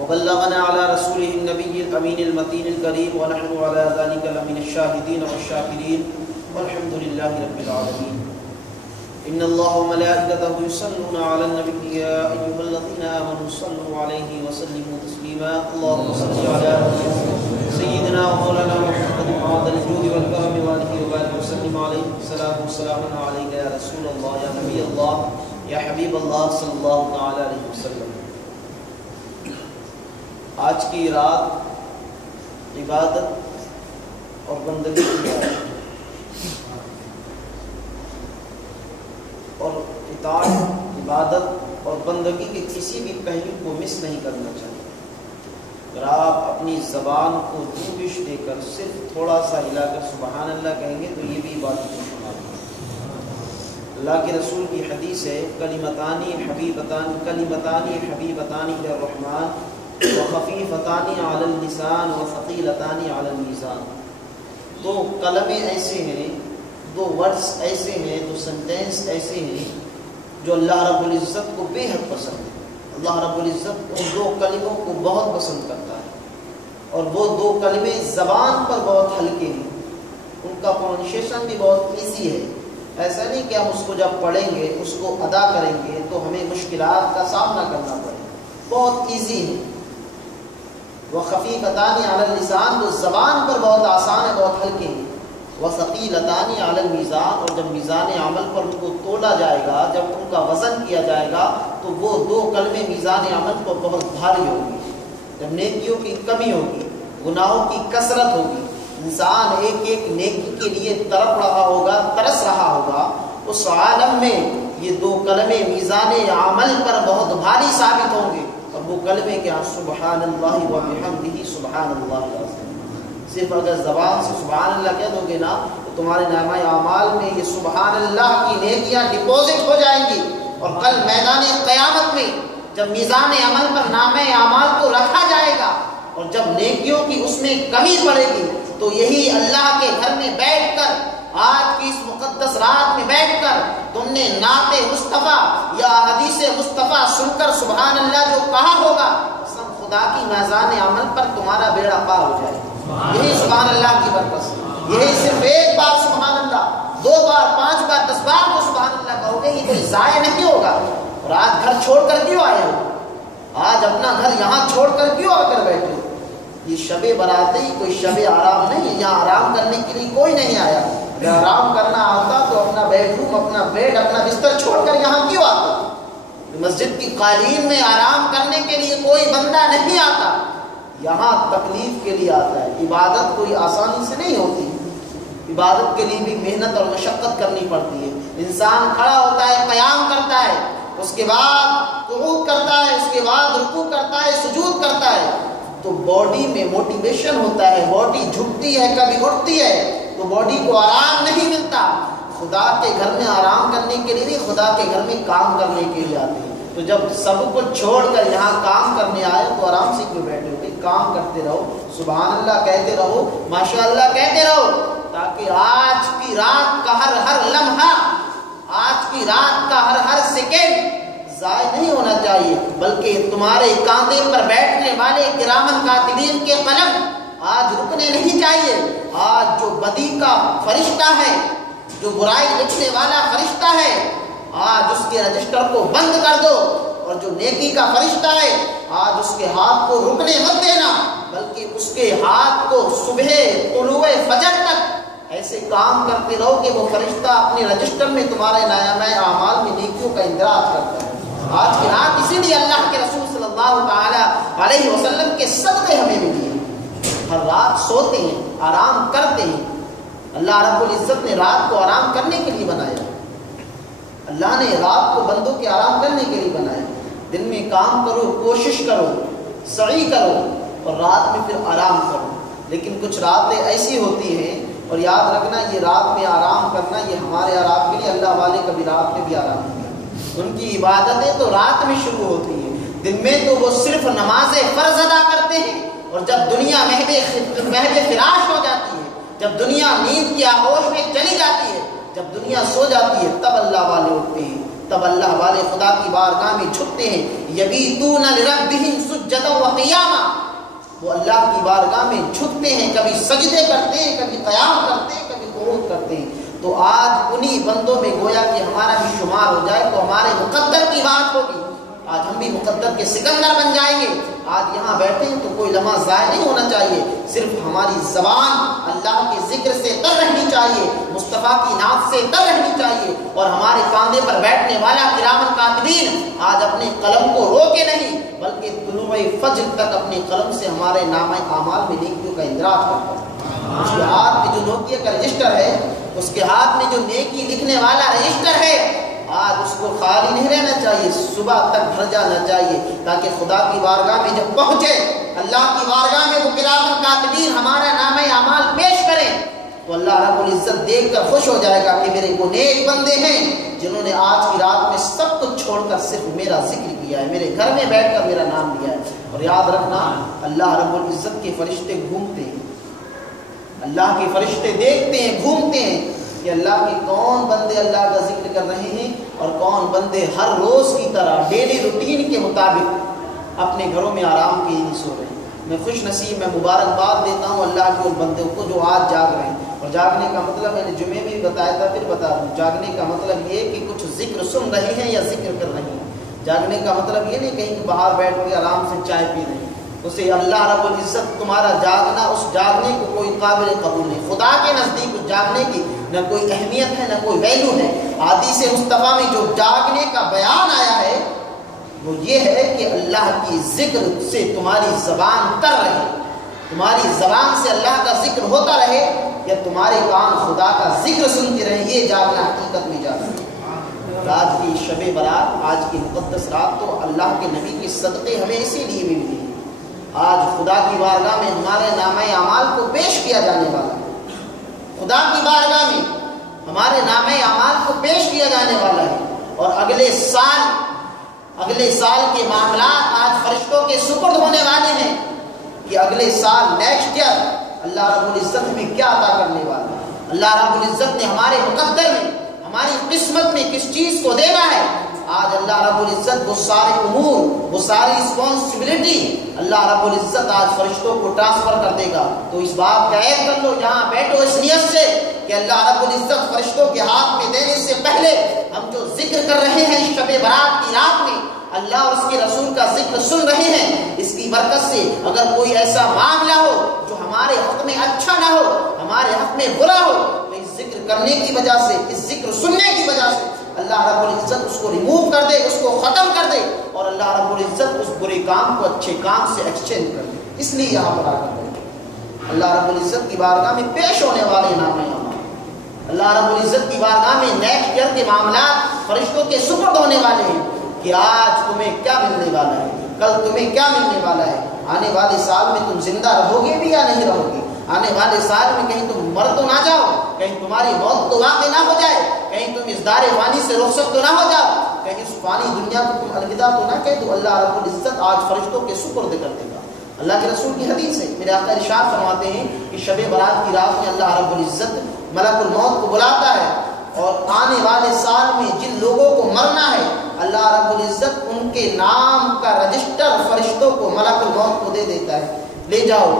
وبلغنا على رسوله النبي الأمين المتين الكريم ونحن على ذلك لمن الشاهدين والشاكرين والحمد لله رب العالمين. إن الله وملائكته يصلون على النبي يا أيها الذين آمنوا صلوا عليه وسلموا تسليما. اللهم صل على سيدنا ومولانا محمد وعلى الجود والكرم وآله وبارك وسلم عليه. السلام والسلام عليك يا رسول الله يا نبي الله يا حبيب الله صلى الله تعالى عليه وسلم. آج کی رات عبادت اور بندگی کی رات اور اطاعت عبادت اور بندگی کے کسی بھی پہلو کو مس نہیں کرنا چاہیے. اگر آپ اپنی زبان کو جوش دے کر صرف تھوڑا سا ہلا کر سبحان اللہ کہیں گے تو یہ بھی عبادت کو شمار ہے. اللہ کے رسول کی حدیث ہے کلمتانی حبیبتانی للرحمن وخفیفتان علی اللسان وثقیلتان علی المیزان. دو کلمے ایسے ہیں, دو ورڈز ایسے ہیں, دو سینٹینس ایسے ہیں جو اللہ رب العزت کو بے حد پسند ہے. اللہ رب العزت ان دو کلموں کو بہت پسند کرتا ہے اور وہ دو کلمے زبان پر بہت ہلکے ہیں, ان کا پروننسیشن بھی بہت ایزی ہے ایسا نہیں کہ ہم اس کو جب پڑھیں گے اس کو ادا کریں گے تو ہمیں مشکلات کا سامنا کرنا پڑے. بہت ایزی ہے. وخفیفتان علی اللسان، تو زبان پر بہت آسان ہے، بہت ہلکے ہیں. وثقیلتان علی المیزان، اور جب میزان عمل پر ان کو تولا جائے گا، جب ان کا وزن کیا جائے گا تو وہ دو کلمے میزان عمل پر بہت بھاری ہوگی. جب نیکیوں کی کمی ہوگی، گناہوں کی کثرت ہوگی، انسان ایک ایک نیکی کے لیے تڑپ رہا ہوگا، ترس رہا ہوگا، اس عالم میں یہ دو کلمے میزان عمل پر بہت بھاری ثابت ہوں گے. اور وہ کلمے کیا؟ سبحان اللہ و بحمدہ سبحان اللہ العظیم. صرف اگر زبان سے سبحان اللہ کہہ دو گے نا تو تمہارے نامہ اعمال میں یہ سبحان اللہ کی نیکیاں ڈپوزٹ ہو جائیں گی. اور کل میدان قیامت میں جب میزان عمل پر نامہ اعمال کو رکھا جائے گا اور جب نیکیوں کی اس میں کمی پڑے گی تو یہی اللہ کے گھر میں بیٹھ کر، آج کی اس مقدس رات میں بیٹھ کر تم نے نعت مصطفیٰ یا حدیث مصطفیٰ سن کر سبحان اللہ جو کہا ہوگا، قسم خدا کی میزان عمل پر تمہارا بیڑا پار ہو جائے گا. یہی سبحان اللہ کی برکت سے. یہی صرف ایک بار سبحان اللہ، 2 بار 5 بار 10 بار تو سبحان اللہ کہو گے، یہ کوئی ضائع نہیں ہوگا. اور آج گھر چھوڑ کر کیوں آئے ہو؟ آج اپنا گھر یہاں چھوڑ کر کیوں آ کر بیٹھے ہو؟ یہ شب برات ہی کوئی شب آرام نہیں ہے. یہاں آرام کرنے کے لیے کوئی نہیں آیا. اگر آرام کرنا آتا تو اپنا بیڈ روم، اپنا بیڈ، اپنا بستر چھوڑ کر یہاں کیوں آتا؟ مسجد کی قالین میں آرام کرنے کے لیے کوئی بندہ نہیں آتا. یہاں تکلیف کے لیے آتا ہے. عبادت کوئی آسانی سے نہیں ہوتی. عبادت کے لیے بھی محنت اور مشقت کرنی پڑتی ہے. انسان کھڑا ہوتا ہے، قیام کرتا ہے، اس کے بعد قعود کرتا ہے، اس کے بعد رکوع کرتا ہے، سجود کرتا ہے، تو باڈی میں موٹیویشن ہوتا ہے. باڈی جھکتی ہے، کبھی اٹھتی ہے، تو باڈی کو آرام نہیں ملتا. خدا کے گھر میں آرام کرنے کے لیے نہیں، خدا کے گھر میں کام کرنے کے لیے آتے ہیں. تو جب سب کو چھوڑ کر یہاں کام کرنے آئے تو آرام سے کیوں بیٹھے ہو؟ کام کرتے رہو، سبحان اللہ کہتے رہو، ماشاء اللہ کہتے رہو، تاکہ آج کی رات کا ہر لمحہ، آج کی رات کا ہر سیکنڈ ضائع نہیں ہونا چاہیے، بلکہ تمہارے کاندھے پر بیٹھنے والے کرامن کاتبین کے قلم آج رکنے نہیں چاہیے. آج جو بدی کا فرشتہ ہے، جو برائی لکھنے والا فرشتہ ہے، آج اس کے رجسٹر کو بند کر دو. اور جو نیکی کا فرشتہ ہے، آج اس کے ہاتھ کو رکنے مت دینا، بلکہ اس کے ہاتھ کو صبح طلوع فجر تک ایسے کام کرتے رہو کہ وہ فرشتہ اپنے رجسٹر میں تمہارے نامہ اعمال میں نیکیوں کا اندراج کرتا ہے. آج کی رات اسی لیے اللہ کے رسول صلی اللہ تعالی علیہ وسلم کے صدقے ہمیں ملی ہیں. ہر رات سوتے ہیں، آرام کرتے ہیں. اللہ رب العزت نے رات کو آرام کرنے کے لیے بنایا. اللہ نے رات کو بندوں کے آرام کرنے کے لیے بنایا. دن میں کام کرو، کوشش کرو، سعی کرو، اور رات میں پھر آرام کرو. لیکن کچھ راتیں ایسی ہوتی ہیں، اور یاد رکھنا یہ رات میں آرام کرنا یہ ہمارے آرام کے لیے، اللہ والے کبھی رات میں بھی آرام نہیں کرتے. ان کی عبادتیں تو رات میں شروع ہوتی ہیں. دن میں تو وہ صرف نماز فرض ادا کرتے ہیں، اور جب دنیا محو فراش ہو جاتی ہے، جب دنیا نیند کی آغوش میں چلی جاتی ہے، جب دنیا سو جاتی ہے، تب اللہ والے اٹھتے ہیں، تب اللہ والے خدا کی بارگاہ میں جھکتے ہیں. یبیتون لربہم سجدا وقیاما، وہ اللہ کی بارگاہ میں جھکتے ہیں، کبھی سجدے کرتے ہیں، کبھی قیام کرتے ہیں، کبھی قعود کرتے ہیں. تو آج انہی بندوں میں گویا کہ ہمارا بھی شمار ہو جائے تو ہمارے مقدر کی بات ہوگی. آج ہم بھی مقدر کے سکندر بن جائیں گے. آج یہاں بیٹھے ہیں تو کوئی لمحہ ضائع نہیں ہونا چاہیے. صرف ہماری زبان اللہ کے ذکر سے تر رہنی چاہیے، مصطفیٰ کی نعت سے تر رہنی چاہیے، اور ہمارے کاندھے پر بیٹھنے والا کرامن کاتبین آج اپنے قلم کو روکے نہیں، بلکہ طلوع فجر تک اپنے قلم سے ہمارے نامہ اعمال میں نیکیوں کا اندراج کرتا ہے. اس کے ہاتھ میں جو نوکیہ کا رجسٹر ہے، اس کے ہاتھ میں جو نیکی لکھنے والا رجسٹر ہے، آج اس کو خالی نہیں رہنا چاہیے، صبح تک بھر جانا چاہیے، تاکہ خدا کی بارگاہ میں جب پہنچے، اللہ کی بارگاہ میں وہ کرامن کاتبین ہمارا نامہ اعمال پیش کریں، تو اللہ رب العزت دیکھ کر خوش ہو جائے گا کہ میرے وہ نیک بندے ہیں جنہوں نے آج کی رات میں سب کچھ چھوڑ کر صرف میرا ذکر کیا ہے، میرے گھر میں بیٹھ کر میرا نام لیا ہے. اور یاد رکھنا، اللہ رب العزت کے فرشتے گھومتے ہیں، اللہ کے فرشتے دیکھتے ہیں، گھومتے ہیں کہ اللہ کے کون بندے اللہ کا ذکر کر رہے ہیں، اور کون بندے ہر روز کی طرح ڈیلی روٹین کے مطابق اپنے گھروں میں آرام کے لیے سو رہے ہیں. میں خوش نصیب، میں مبارکباد دیتا ہوں اللہ کے ان بندوں کو جو آج جاگ رہے ہیں. اور اور جاگنے کا مطلب میں نے جمعے میں بھی بتایا تھا، پھر بتا دوں، جاگنے کا مطلب یہ کہ کچھ ذکر سن رہے ہیں یا ذکر کر رہے ہیں۔ جاگنے کا مطلب یہ نہیں کہیں باہر بیٹھ کے آرام سے چائے پی رہے ہیں، اسے اللہ رب العزت تمہارا جاگنا، اس جاگنے کو کوئی قابل قبول نہیں۔ خدا کے نزدیک اس جاگنے کی نہ کوئی اہمیت ہے نہ کوئی ویلیو ہے۔ حدیث مصطفیٰ میں جو جاگنے کا بیان آیا ہے وہ یہ ہے کہ اللہ کی ذکر سے تمہاری زبان تر رہے، تمہاری زبان سے اللہ کا ذکر ہوتا رہے، یا تمہارے کان خدا کا ذکر سنتے رہے، یہ جاگنا حقیقت میں جاگنا۔ آج کی شب برات، آج کی مقدس رات تو اللہ کے نبی کے صدقے ہمیں اسی لیے بھی ملی ہے۔ آج خدا کی بارگاہ میں ہمارے نامہ اعمال کو پیش کیا جانے والا ہے، خدا کی بارگاہ میں ہمارے نامہ اعمال کو پیش کیا جانے والا ہے، اور اگلے سال کے معاملات آج فرشتوں کے سپرد ہونے والے ہیں کہ اگلے سال نیکسٹ ایئر اللہ رب العزت میں کیا عطا کرنے والا ہے۔ اللہ رب العزت نے ہمارے مقدر میں، ہماری قسمت میں کس چیز کو دینا ہے، آج اللہ رب العزت وہ سارے امور، وہ ساری رسپانسبلٹی اللہ رب العزت آج فرشتوں کو ٹرانسفر کر دے گا۔ تو اس بات کا عہد کر لو، جہاں بیٹھو اس نیت سے کہ اللہ رب العزت فرشتوں کے ہاتھ میں دینے سے پہلے ہم جو ذکر کر رہے ہیں شب برات کی رات میں، اللہ اور اس کے رسول کا ذکر سن رہے ہیں، اس کی برکت سے اگر کوئی ایسا معاملہ ہو جو ہمارے حق میں اچھا نہ ہو، ہمارے حق میں برا ہو، تو اس ذکر کرنے کی وجہ سے، اس ذکر سننے کی وجہ سے اللہ رب العزت اس کو ریموو کر دے، اس کو ختم کر دے، اور اللہ رب العزت اس برے کام کو اچھے کام سے ایکسچینج کر دے۔ اس لیے یہاں پر آ کر اللہ رب العزت کی بارگاہ میں پیش ہونے والے نام ہیں، اللہ رب العزت کی بارگاہ میں نیکسٹ ایئر کے معاملات فرشتوں کے سپرد ہونے والے ہیں کہ آج تمہیں کیا ملنے والا ہے، کل تمہیں کیا ملنے والا ہے، آنے والے سال میں تم زندہ رہو گے بھی یا نہیں رہو گے، آنے والے سال میں کہیں تم مر تو نہ جاؤ، کہیں تمہاری موت تو واقع نہ ہو جائے، کہیں تم اس دار فانی سے رخصت تو نہ ہو جاؤ، کہیں اس فانی دنیا کو تم الوداع تو نہ کہہ دو۔ اللہ رب العزت آج فرشتوں کے سپرد کر دے گا۔ اللہ کے رسول کی حدیث ہے، میرے آقا ارشاد فرماتے ہیں کہ شب برات کی رات میں اللہ رب العزت ملک الموت کو بلاتا ہے، اور آنے والے سال میں جن لوگوں کو مرنا ہے اللہ رب العزت ان کے نام کا رجسٹر فرشتوں کو، ملک الموت کو دے دیتا ہے، لے جاؤ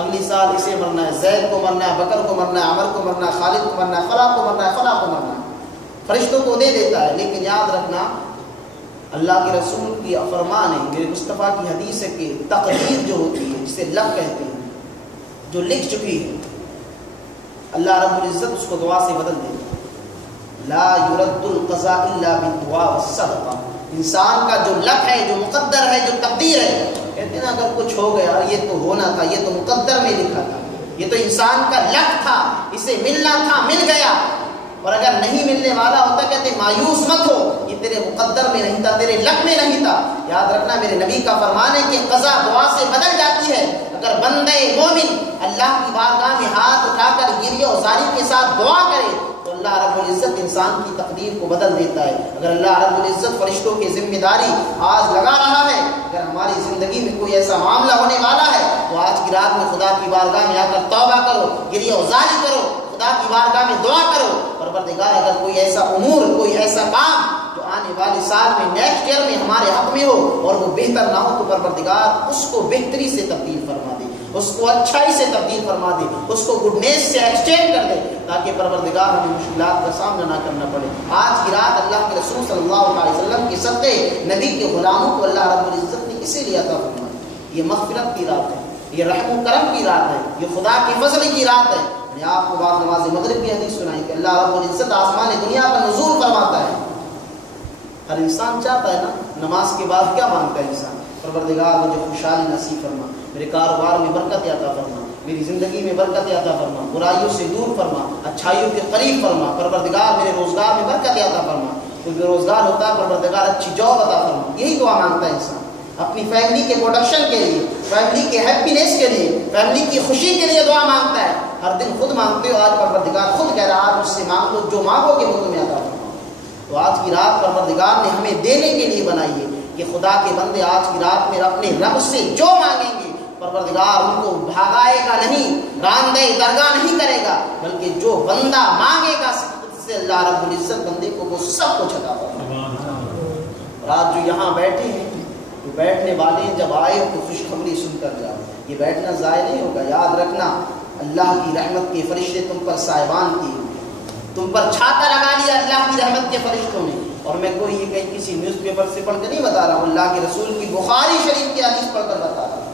اگلی سال اسے مرنا ہے، زید کو مرنا ہے، بکر کو مرنا ہے، عمر کو مرنا ہے، خالد کو مرنا ہے، فلاں کو مرنا ہے، فلاں کو مرنا ہے، فرشتوں کو دے دیتا ہے۔ لیکن یاد رکھنا اللہ کے رسول کی فرمان ہے، میرے مصطفیٰ کی حدیث ہے کہ تقدیر جو ہوتی ہے، جسے لکھ کہتے ہیں، جو لکھ چکی ہے، اللہ رب العزت اس کو دعا سے بدل دے گا۔ لا يرد القضاء الا بالدعاء والصدقہ۔ انسان کا جو لکھ ہے، جو مقدر ہے، جو تقدیر ہے، کہتے ہیں نا اگر کچھ ہو گیا یہ تو ہونا تھا، یہ تو مقدر میں لکھا تھا، یہ تو انسان کا لکھ تھا، اسے ملنا تھا، مل گیا، اور اگر نہیں ملنے والا ہوتا کہتے مایوس مت ہو، یہ تیرے مقدر میں نہیں تھا، تیرے لکھ میں نہیں تھا۔ یاد رکھنا میرے نبی کا فرمان ہے کہ قضا دعا سے بدل جاتی ہے۔ اگر بندے مومن اللہ کی بارگاہ میں ہاتھ اٹھا کر گریہ و زاری کے ساتھ دعا کرے تو اللہ رب العزت انسان کی تقدیر کو بدل دیتا ہے۔ اگر اللہ رب العزت فرشتوں کی ذمہ داری آج لگا رہا ہے، اگر ہماری زندگی میں کوئی ایسا معاملہ ہونے والا ہے تو آج کی رات میں خدا کی بارگاہ میں آ کر توبہ کرو، گریہ و زاری کرو، خدا کی بارگاہ میں دعا کرو۔ پروردگار اگر کوئی ایسا امور، کوئی ایسا کام جو آنے والے سال میں نیکسٹ ایئر میں ہمارے حق میں ہو اور وہ بہتر نہ ہو تو پروردگار اس کو بہتری سے تبدیل فرما دے، اس کو اچھائی سے تبدیل فرما دے، اس کو گڈنیس سے ایکسچینج کر دے، تاکہ پروردگار ہمیں مشکلات کا سامنا نہ کرنا پڑے۔ آج کی رات اللہ کے رسول صلی اللہ علیہ وسلم کے صدقے نبی کے غلاموں کو اللہ رب العزت نے اسی لیے عطا فرمایا۔ یہ مغفرت کی رات ہے، یہ رحم و کرم کی رات ہے، یہ خدا کی فضل کی رات ہے۔ میں آپ کو بعد نماز مغرب کی حدیث سنائی کہ اللہ رب العزت آسمان دنیا پر نزول فرماتا ہے۔ ہر انسان چاہتا ہے نا نماز کے بعد کیا مانگتا ہے انسان؟ پروردگار مجھے خوشحالی نصیب فرما، میرے کاروبار میں برکت عطا فرما، میری زندگی میں برکت عطا فرما، برائیوں سے دور فرما، اچھائیوں کے قریب فرما، پروردگار میرے روزگار میں برکت عطا فرما، کوئی بے روزگار ہوتا ہے پروردگار اچھی جاب عطا فرما۔ یہی دعا مانگتا ہے انسان اپنی فیملی کے پروڈکشن کے لیے، فیملی کے ہیپینس کے لیے، فیملی کی خوشی کے لیے دعا مانگتا ہے۔ ہر دن خود مانگتے ہو، آج پروردگار خود کہہ رہا ہے مجھ سے مانگ لو، جو مانگو گے وہ تمہیں عطا فرما۔ تو آج کی رات پروردگار نے ہمیں دینے کے لیے بنائی ہے کہ خدا کے بندے آج کی رات میں اپنے رب سے جو مانگیں گے پروردگار ان کو بھگائے گا نہیں، راندے درگاہ نہیں کرے گا، بلکہ جو بندہ مانگے گا سے اللہ رب العزت بندے کو وہ سب کچھ عطا فرمائے گا۔ اور آج جو یہاں بیٹھے ہیں، جو بیٹھنے والے ہیں، جب آئے تو خوشخبری سن کر جاؤ، یہ بیٹھنا ضائع نہیں ہوگا۔ یاد رکھنا اللہ کی رحمت کے فرشتے تم پر سائبان کیے، تم پر چھاتا لگا لیا اللہ کی رحمت کے فرشتوں نے. اور میں کوئی یہ کہیں کسی نیوز پیپر سے پڑھ کر نہیں بتا رہا ہوں، اللہ کے رسول کی بخاری شریف کی حدیث پڑھ کر بتا رہا ہوں.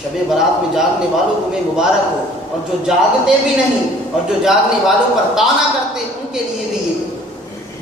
شب برات میں جاگنے والوں کو میں مبارک ہو، اور جو جاگتے بھی نہیں اور جو جاگنے والوں پر طعنہ کرتے ان کے لیے بھی یہ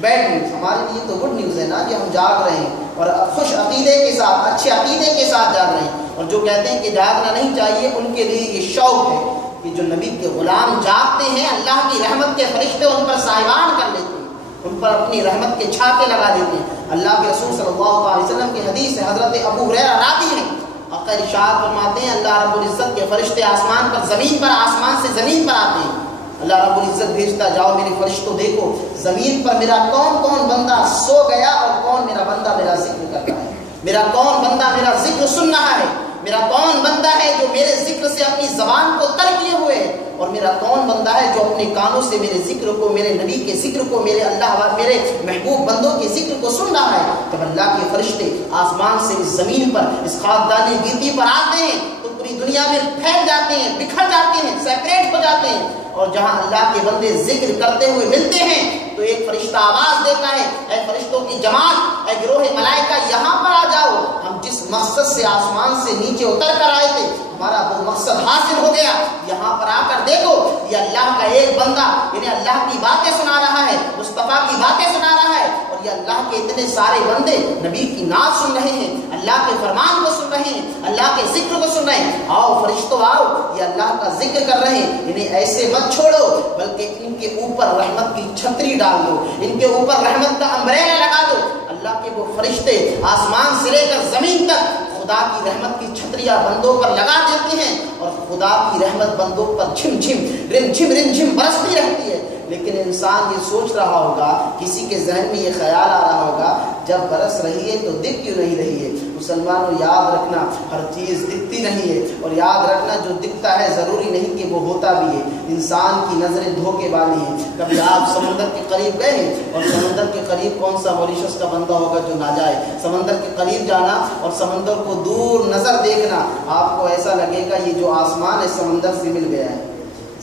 بیڈ نیوز. ہمارے لیے تو گڈ نیوز ہے نا کہ ہم جاگ رہے ہیں اور خوش عقیدے کے ساتھ، اچھے عقیدے کے ساتھ جاگ رہے ہیں. اور جو کہتے ہیں کہ جاگنا نہیں چاہیے ان کے لیے یہ شوق ہے کہ جو نبی کے غلام جاگتے ہیں اللہ کی رحمت کے فرشتے ان پر سائبان کر لیتے ہیں، ان پر اپنی رحمت کے چھاتے لگا دیتے ہیں. اللہ کے رسول صلی اللہ علیہ وسلم کی حدیث ہے، حضرت ابو ہریرہ راوی ہیں، آقا ارشاد فرماتے ہیں اللہ رب العزت کے فرشتے آسمان پر زمین پر، آسمان سے زمین پر آتے ہیں. اللہ رب العزت بھیجتا جاؤ میرے فرشتوں دیکھو زمین پر میرا کون کون بندہ سو گیا اور کون میرا بندہ میرا ذکر کر رہا ہے، میرا کون بندہ میرا ذکر سن رہا ہے، میرا کون بندہ ہے جو میرے ذکر سے اپنی زبان کو تر کیے ہوئے ہے، اور میرا کون بندہ ہے جو اپنے کانوں سے میرے ذکر کو، میرے نبی کے ذکر کو، میرے اللہ میرے محبوب بندوں کے ذکر کو سن رہا ہے. جب اللہ کے فرشتے آسمان سے اس زمین پر اس خاکدان گیتی پر آتے ہیں تو پوری دنیا میں پھیل جاتے ہیں، بکھر جاتے ہیں، سیپریٹ ہو جاتے ہیں. اور جہاں اللہ کے بندے ذکر کرتے ہوئے ملتے ہیں تو ایک فرشتہ آواز دیتا ہے، اے فرشتوں کی جماعت، اے گروہ ملائکہ یہاں پر آ جاؤ، ہم جس مقصد سے آسمان سے نیچے اتر کر آئے تھے ہمارا وہ مقصد حاصل ہو گیا. یہاں پر آ کر دیکھو یہ اللہ کا ایک بندہ انہیں اللہ کی باتیں سنا رہا ہے، مصطفیٰ کی باتیں سنا رہا ہے، اور یہ اللہ کے اتنے سارے بندے نبی کی نعت سن رہے ہیں، اللہ کے فرمان کو سن رہے ہیں، اللہ کے ذکر کو سن رہے ہیں. آؤ فرشتوں آؤ، یہ اللہ کا ذکر کر رہے ہیں، انہیں ایسے مت چھوڑو بلکہ ان کے اوپر رحمت کی چھتری ڈال دو، ان کے اوپر رحمت کا امبریلا لگا دو. اللہ کے وہ فرشتے آسمان سے لے کر زمین تک خدا کی رحمت کی چھتریاں بندوں پر لگا دیتے ہیں، اور خدا کی رحمت بندوں پر جھم جھم رن جھم برستی رہتی ہے. لیکن انسان یہ سوچ رہا ہوگا، کسی کے ذہن میں یہ خیال آ رہا ہوگا جب برس رہی ہے تو دکھ کیوں نہیں رہی ہے. مسلمانوں یاد رکھنا ہر چیز دکھتی نہیں ہے، اور یاد رکھنا جو دکھتا ہے ضروری نہیں کہ وہ ہوتا بھی ہے. انسان کی نظریں دھوکے والی ہیں. کبھی آپ سمندر کے قریب گئے ہیں، اور سمندر کے قریب کون سا موریشس کا بندہ ہوگا جو نہ جائے. سمندر کے قریب جانا اور سمندر کو دور نظر دیکھنا، آپ کو ایسا لگے گا یہ جو آسمان ہے سمندر سے مل گیا ہے،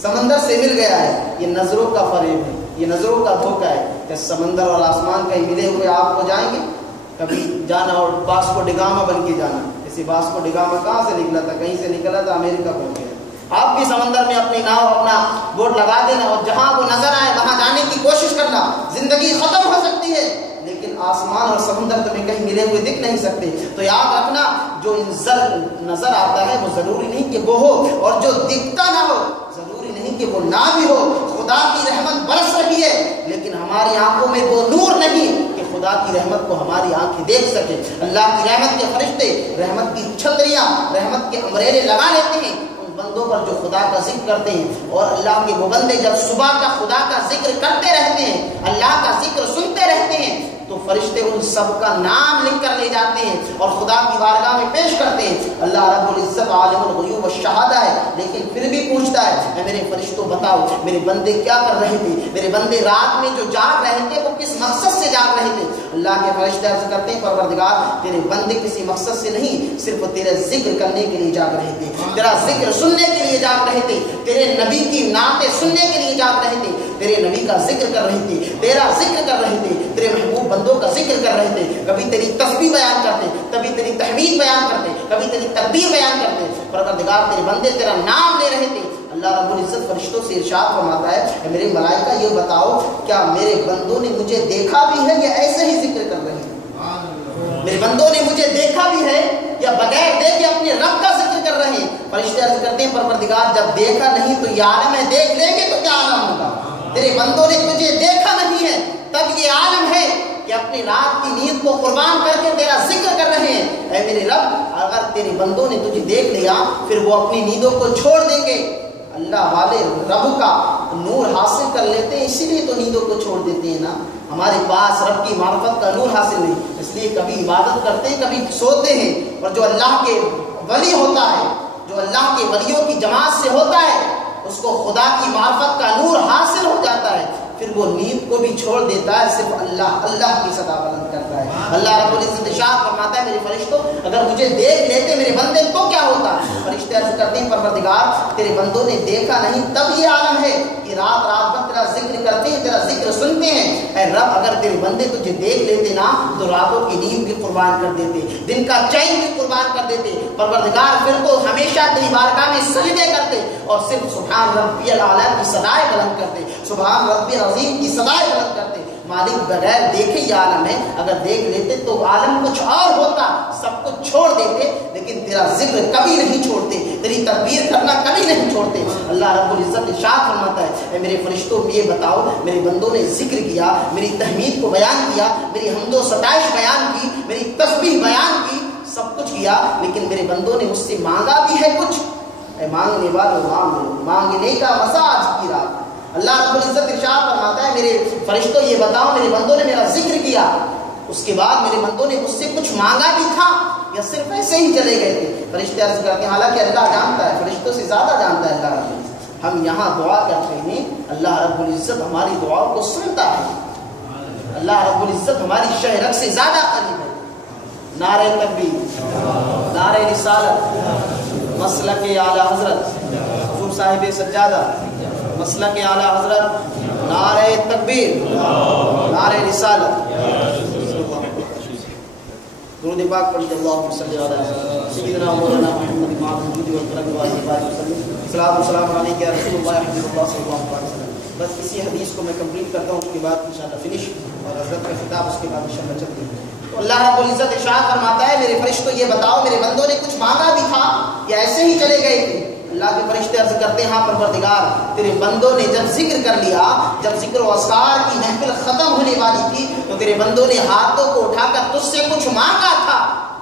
سمندر سے مل گیا ہے. یہ نظروں کا فریب ہے، یہ نظروں کا دھوکہ ہے کہ سمندر اور آسمان کہیں ملے ہوئے آپ کو جائیں گے. کبھی جانا اور واسکو ڈی گاما بن کے جانا. اسی واسکو ڈی گاما کہاں سے نکلا تھا؟ کہیں سے نکلا تھا، امریکہ پہنچ گیا. آپ بھی سمندر میں اپنی ناؤ اپنا بورڈ لگا دینا اور جہاں وہ نظر آئے وہاں جانے کی کوشش کرنا. زندگی ختم ہو سکتی ہے لیکن آسمان اور سمندر تمہیں کہیں ملے ہوئے دکھ نہیں سکتے. تو یاد رکھنا جو نظر آتا ہے وہ ضروری نہیں کہ وہ ہو، اور جو دکھتا نہ ہو ضروری نہیں کہ وہ نہ بھی ہو. خدا کی رحمت برس رہی ہے لیکن ہماری آنکھوں میں وہ نور نہیں کہ خدا کی رحمت کو ہماری آنکھیں دیکھ سکے. اللہ کی رحمت کے فرشتے رحمت کی چھتریاں، رحمت کے امبریلے لگا لیتے ہیں ان بندوں پر جو خدا کا ذکر کرتے ہیں. اور اللہ کے وہ بندے جب صبح کا خدا کا ذکر کرتے رہتے ہیں، اللہ کا ذکر سنتے رہتے ہیں، تو فرشتے ان سب کا نام لکھ کر لے جاتے ہیں اور خدا کی بارگاہ میں پیش کرتے ہیں. اللہ رب العزت عالم الغیوب والشہادہ ہے لیکن پھر بھی پوچھتا ہے اے میرے فرشتوں بتاؤ میرے بندے کیا کر رہے تھے، میرے بندے رات میں جو جاگ رہے تھے وہ کس مقصد سے جاگ رہے تھے. اللہ کے فرشتے عرض کرتے ہیں پروردگار تیرے بندے کسی مقصد سے نہیں، صرف تیرے ذکر کرنے کے لیے جاگ رہے تھے، تیرا ذکر سننے کے لیے جاگ رہے تھے، تیرے نبی کی نعتیں سننے کے لیے جاگ رہے تھے، تیرے نبی کا ذکر کر رہے تھے، تیرا ذکر کر رہے تھے، تیرے محبوب بندوں کا ذکر کر رہے تھے. کبھی تیری تسبیح بیان کرتے، کبھی تیری تحمید بیان کرتے، کبھی تیری تکبیر بیان کرتے. پروردگار تیرے بندے تیرا نام لے رہے تھے. اللہ رب العزت فرشتوں سے ارشاد فرماتا ہے میرے ملائکہ یہ بتاؤ کیا میرے بندوں نے مجھے دیکھا بھی ہے یا ایسے ہی ذکر کر رہے ہیں؟ میرے بندوں نے مجھے دیکھا بھی ہے یا بغیر دیکھے اپنے رب کا ذکر کر رہے ہیں؟ فرشتے عرض کرتے ہیں پروردگار جب دیکھا نہیں تو یہ عالم ہے، دیکھ لیں گے تو کیا عالم ہوگا. تیرے بندوں نے تجھے دیکھا نہیں ہے تب یہ عالم ہے کہ اپنی رات کی نیند کو قربان کر کے تیرا ذکر کر رہے ہیں. اے میرے رب اگر تیرے بندوں نے تجھے دیکھ لیا پھر وہ اپنی نیندوں کو چھوڑ دیں گے. اللہ والے رب کا نور حاصل کر لیتے ہیں اسی لیے تو نیندوں کو چھوڑ دیتے ہیں نا. ہمارے پاس رب کی معرفت کا نور حاصل نہیں اس لیے کبھی عبادت کرتے ہیں کبھی سوتے ہیں. اور جو اللہ کے ولی ہوتا ہے، جو اللہ کے ولیوں کی جماعت سے ہوتا ہے، اس کو خدا کی معرفت کا نور حاصل ہو جاتا ہے. پھر پھر وہ نیند کو بھی چھوڑ دیتا ہے، صرف اللہ اللہ کی صدا بلند کرتا ہے۔ اللہ رب العزت ارشاد فرماتا ہے میرے فرشتوں اگر مجھے دیکھ لیتے میرے بندے تو کیا ہوتا؟ فرشتے عرض کرتے ہیں پروردگار تیرے بندوں نے دیکھا نہیں تب یہ عالم ہے کہ رات رات بھر تیرا ذکر کرتے ہیں، تیرا ذکر سنتے ہیں۔ اے رب اگر تیرے بندے تجھے دیکھ لیتے نا تو راتوں کی نیند بھی قربان کر دیتے، دن کا چین بھی قربان کر دیتے۔ پروردگار پھر تو ہمیشہ تیری بارگاہ میں سجدے کرتے اور صرف سبحان ربی الاعلی کی صدائیں بلند کرتے، سبحان ربی العظیم کی صدائیں بلند کرتے۔ مالک بغیر دیکھے یہ عالم ہے، اگر دیکھ لیتے تو عالم کچھ اور ہوتا، سب کچھ چھوڑ دیتے، لیکن تیرا ذکر کبھی نہیں چھوڑتے، تیری تکبیر کرنا کبھی نہیں چھوڑتے۔ اللہ رب العزت ارشاد فرماتا ہے اے میرے فرشتوں یہ بتاؤ میرے بندوں نے ذکر کیا، میری تحمید کو بیان کیا، میری حمد و ستائش بیان کی، میری تسبیح بیان کی، سب کچھ کیا، لیکن میرے بندوں نے مجھ سے مانگا بھی ہے کچھ؟ اے مانگنے والوں مانگو، مانگنے کا مزہ آج کی رات۔ اللہ رب العزت ارشاد فرماتا ہے میرے فرشتوں یہ بتاؤ میرے بندوں نے میرا ذکر کیا، اس کے بعد میرے بندوں نے مجھ سے کچھ مانگا بھی تھا یا صرف ایسے ہی چلے گئے تھے؟ فرشتے عرض کرتے ہیں حالانکہ اللہ جانتا ہے، فرشتوں سے زیادہ جانتا ہے اللہ رب العزت۔ ہم یہاں دعا کرتے ہیں، اللہ رب العزت ہماری دعاؤں کو سنتا ہے، اللہ رب العزت ہماری شہرت سے زیادہ قریب ہے۔ نعرہ تکبیر، نعرہ رسالت، مسلک اعلی حضرت حضور صاحب سجادہ، مسلک اعلی حضرت، نعرہ تکبیر، نعرہ رسالت۔ درود پاک پڑھتے اللہم صلی علی سیدنا مولانا محمد معظم جودی والکرم والبارک وسلم، صلاۃ و سلام علیک یا رسول اللہ حبیب اللہ صلی اللہ علیہ وسلم۔ بس اسی حدیث کو میں کمپلیٹ کرتا ہوں، اس کے بعد انشاءاللہ فنش، اور حضرت کا خطاب اس کے بعد انشاءاللہ چلتے ہیں۔ تو اللہ رب العزت ارشاد فرماتا ہے میرے فرشتوں یہ بتاؤ میرے بندوں نے کچھ مانگا بھی تھا یا ایسے ہی چلے گئے تھے؟ اللہ کے فرشتے عرض کرتے ہیں ہاں پروردگار تیرے بندوں نے جب ذکر کر لیا، جب ذکر و اذکار کی محفل ختم ہونے والی تھی تو تیرے بندوں نے ہاتھوں کو اٹھا کر تجھ سے کچھ مانگا تھا۔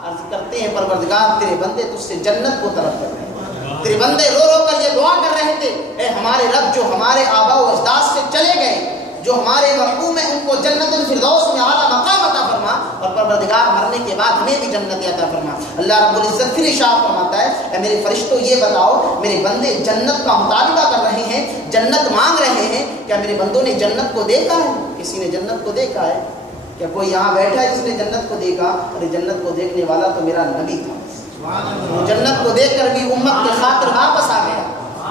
عرض کرتے ہیں پروردگار تیرے بندے تجھ سے جنت کو طلب کر رہے ہیں، تیرے بندے رو رو کر یہ دعا کر رہے تھے اے ہمارے رب جو ہمارے آباء و اجداد سے چلے گئے، جو ہمارے محبوب ہیں ان کو جنت الفردوس میں اعلیٰ مقام عطا فرما، اور پروردگار مرنے کے بعد ہمیں بھی جنت عطا فرما۔ اللہ رب العزت پھر ارشاد فرماتا ہے اے میرے فرشتوں یہ بتاؤ میرے بندے جنت کا مطالبہ کر رہے ہیں، جنت مانگ رہے ہیں، کیا میرے بندوں نے جنت کو دیکھا ہے؟ کسی نے جنت کو دیکھا ہے؟ کیا کوئی یہاں بیٹھا ہے جس نے جنت کو دیکھا؟ ارے جنت کو دیکھنے والا تو میرا نبی تھا، وہ جنت کو دیکھ کر بھی امت کے خاطر واپس آ گیا،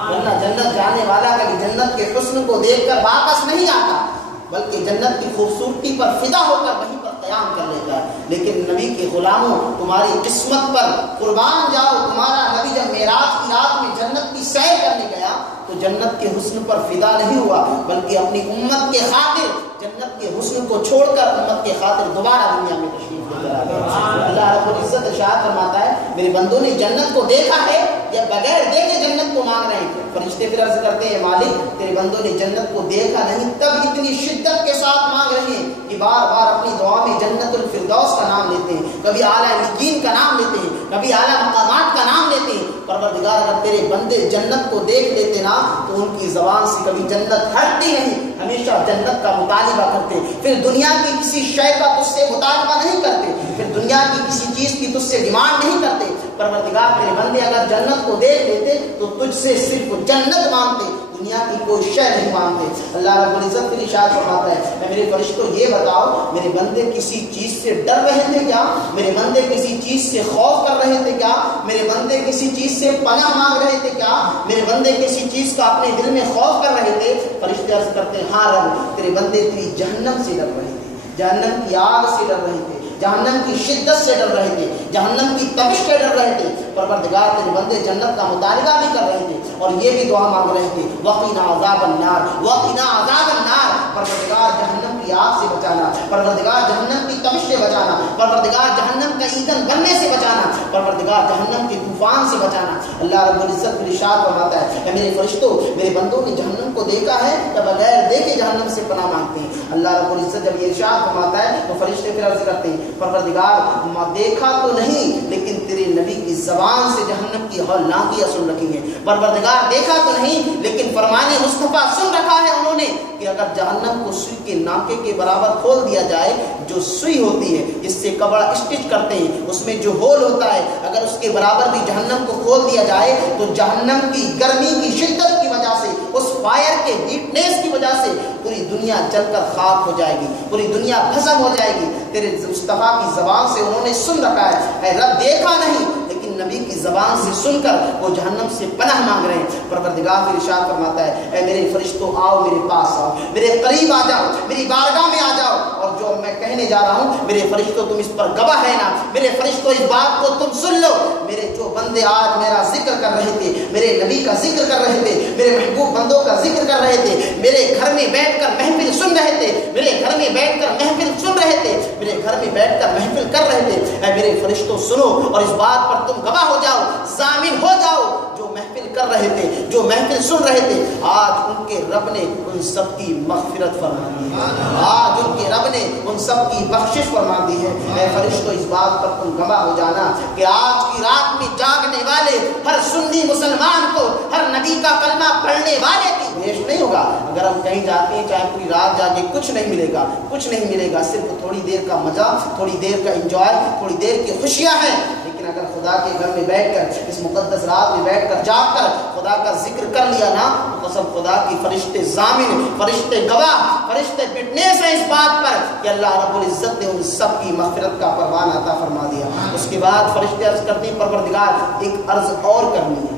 ورنہ جنت جانے والا کبھی جنت کے حسن کو دیکھ کر واپس نہیں آتا، بلکہ جنت کی خوبصورتی پر فدا ہو کر وہیں پر قیام کر لیتا ہے۔ لیکن نبی کے غلاموں تمہاری قسمت پر قربان جاؤ، تمہارا نبی جب معراج کی رات میں جنت کی سیر کرنے گیا تو جنت کے حسن پر فدا نہیں ہوا، بلکہ اپنی امت کے خاطر جنت کے حسن کو چھوڑ کر امت کے خاطر دوبارہ دنیا میں تشریف لے کر آ گیا۔ اللہ رب العزت ارشاد فرماتا ہے میرے بندوں نے جنت کو دیکھا ہے یا بغیر دیکھے جنت کو مانگ رہے تھے؟ فرشتے پھر عرض کرتے ہیں مالک تیرے بندوں نے جنت کو دیکھا نہیں تب اتنی شدت کے ساتھ مانگ رہے ہیں کہ بار بار اپنی دعا میں جنت الفردوس کا نام لیتے ہیں، کبھی اعلیٰ علیین کا نام لیتے ہیں، کبھی اعلیٰ مقامات کا نام لیتے ہیں۔ پروردگار اگر تیرے بندے جنت کو دیکھ لیتے نا تو ان کی زبان سے کبھی جنت ہٹتی نہیں، ہمیشہ جنت کا مطالبہ کرتے، پھر دنیا کی کسی شے کا تجھ سے مطالبہ نہیں کرتے، پھر دنیا کی کسی چیز کی تجھ سے ڈیمانڈ نہیں کرتے۔ پروردگار تیرے بندے اگر جنت کو دیکھ لیتے تو تجھ سے صرف جنت مانگتے، دنیا کی کوئی شے نہیں مانگتے۔ اللہ رب العزت پھر ارشاد فرماتا ہے میں میرے فرشتوں یہ بتاؤ میرے بندے کسی چیز سے ڈر رہے تھے کیا؟ میرے بندے کسی چیز سے خوف کر رہے تھے کیا؟ میرے بندے کسی چیز سے پناہ مانگ رہے تھے کیا؟ میرے بندے کسی چیز کا اپنے دل میں خوف کر رہے تھے؟ فرشتے عرض کرتے ہیں ہاں رب تیرے بندے تیری جہنم سے ڈر رہے تھے، جہنم کی آگ سے ڈر رہے تھے، جہنم کی شدت سے ڈر رہے تھے، جہنم کی تپش سے ڈر رہے تھے۔ پروردگار تیرے بندے جنت کا مطالبہ بھی کر رہے تھے اور یہ بھی دعا مانگ رہے تھے وقنا عذاب النار، وقنا عذاب النار، پروردگار جہنم کی آگ سے بچانا، پروردگار جہنم کی تپش سے بچانا، پروردگار جہنم کا ایندھن بننے سے بچانا، پروردگار جہنم کے طوفان سے بچانا۔ اللہ رب العزت ارشاد فرماتا ہے کہ میرے فرشتوں میرے بندوں نے جہنم کو دیکھا ہے یا بغیر دیکھے جہنم سے پناہ مانگتے ہیں؟ اللہ رب العزت جب یہ ارشاد فرماتا ہے تو فرشتے پھر عرض کرتے ہیں پروردگار دیکھا تو نہیں لیکن تیرے نبی کی زبان سے جہنم کی ہولناکیاں سن رکھی ہیں۔ پروردگار دیکھا تو نہیں لیکن فرمان مصطفیٰ سن رکھا ہے انہوں نے کہ اگر جہنم کو سوئی کے ناکے کے برابر کھول دیا جائے، جو سوئی ہوتی ہے جس سے کپڑا اسٹچ کرتے ہیں اس میں جو ہول ہوتا ہے، اگر اس کے برابر بھی جہنم کو کھول دیا جائے تو جہنم کی گرمی کی شدت کی وجہ سے اس فائر کے ہیٹنیس کی وجہ سے پوری دنیا جل کر خاک ہو جائے گی، پوری دنیا بھسم ہو جائے گی۔ تیرے مصطفیٰ کی زبان سے انہوں نے سن رکھا ہے، اے رب دیکھا نہیں لیکن نبی کی زبان سے سن کر وہ جہنم سے پناہ مانگ رہے ہیں۔ پروردگار پھر ارشاد فرماتا ہے، اے میرے فرشتوں آؤ میرے پاس آؤ، میرے قریب آ جاؤ، میری بارگاہ میں آ جاؤ، اور جو میں کہنے جا رہا ہوں میرے فرشتوں تم اس پر گواہ رہنا، میرے فرشتوں اس بات کو تم سن لو۔ میرے جو بندے آج میرا ذکر کر رہے تھے، میرے نبی کا ذکر کر رہے تھے، میرے محبوب بندوں کا ذکر کر رہے تھے، میرے گھر میں بیٹھ کر محفل سن رہے تھے، میرے گھر میں بیٹھ کر محفل سن رہے تھے، میرے گھر میں بیٹھ کر محفل کر رہے تھے، اے میرے فرشتوں سنو اور اس بات پر تم گواہ ہو جاؤ، ضامن ہو جاؤ، جو محفل کر رہے تھے، جو محفل سن رہے تھے، آج ان کے رب نے ان سب کی مغفرت فرما دی ہے، آج ان کے رب نے ان سب کی بخشش فرما دی ہے۔ اے فرشتوں اس بات پر تم گواہ ہو جانا کہ آج کی رات میں جاگنے والے ہر سنی مسلمان کو، ہر نبی کا کلمہ پڑھنے والے کی ویسٹ نہیں ہوگا۔ اگر ہم کہیں جاتے ہیں چاہے پوری رات جاگے، کچھ نہیں ملے گا، کچھ نہیں ملے گا، صرف تھوڑی دیر کا مزہ، تھوڑی دیر کا انجوائے، تھوڑی دیر کی خوشیاں ہیں۔ لیکن اگر خدا کے گھر میں بیٹھ کر، اس مقدس رات میں بیٹھ کر جاگ کر خدا کا ذکر کر لیا نا، تو قسم خدا کی فرشتے ضامن، فرشتے گواہ، فرشتے فٹنس ہے اس بات پر کہ اللہ رب العزت نے ان سب کی مغفرت کا پروانہ عطا فرما دیا۔ اس کے بعد فرشتے عرض کرتے ہیں، پروردگار ایک عرض اور کرنی ہے،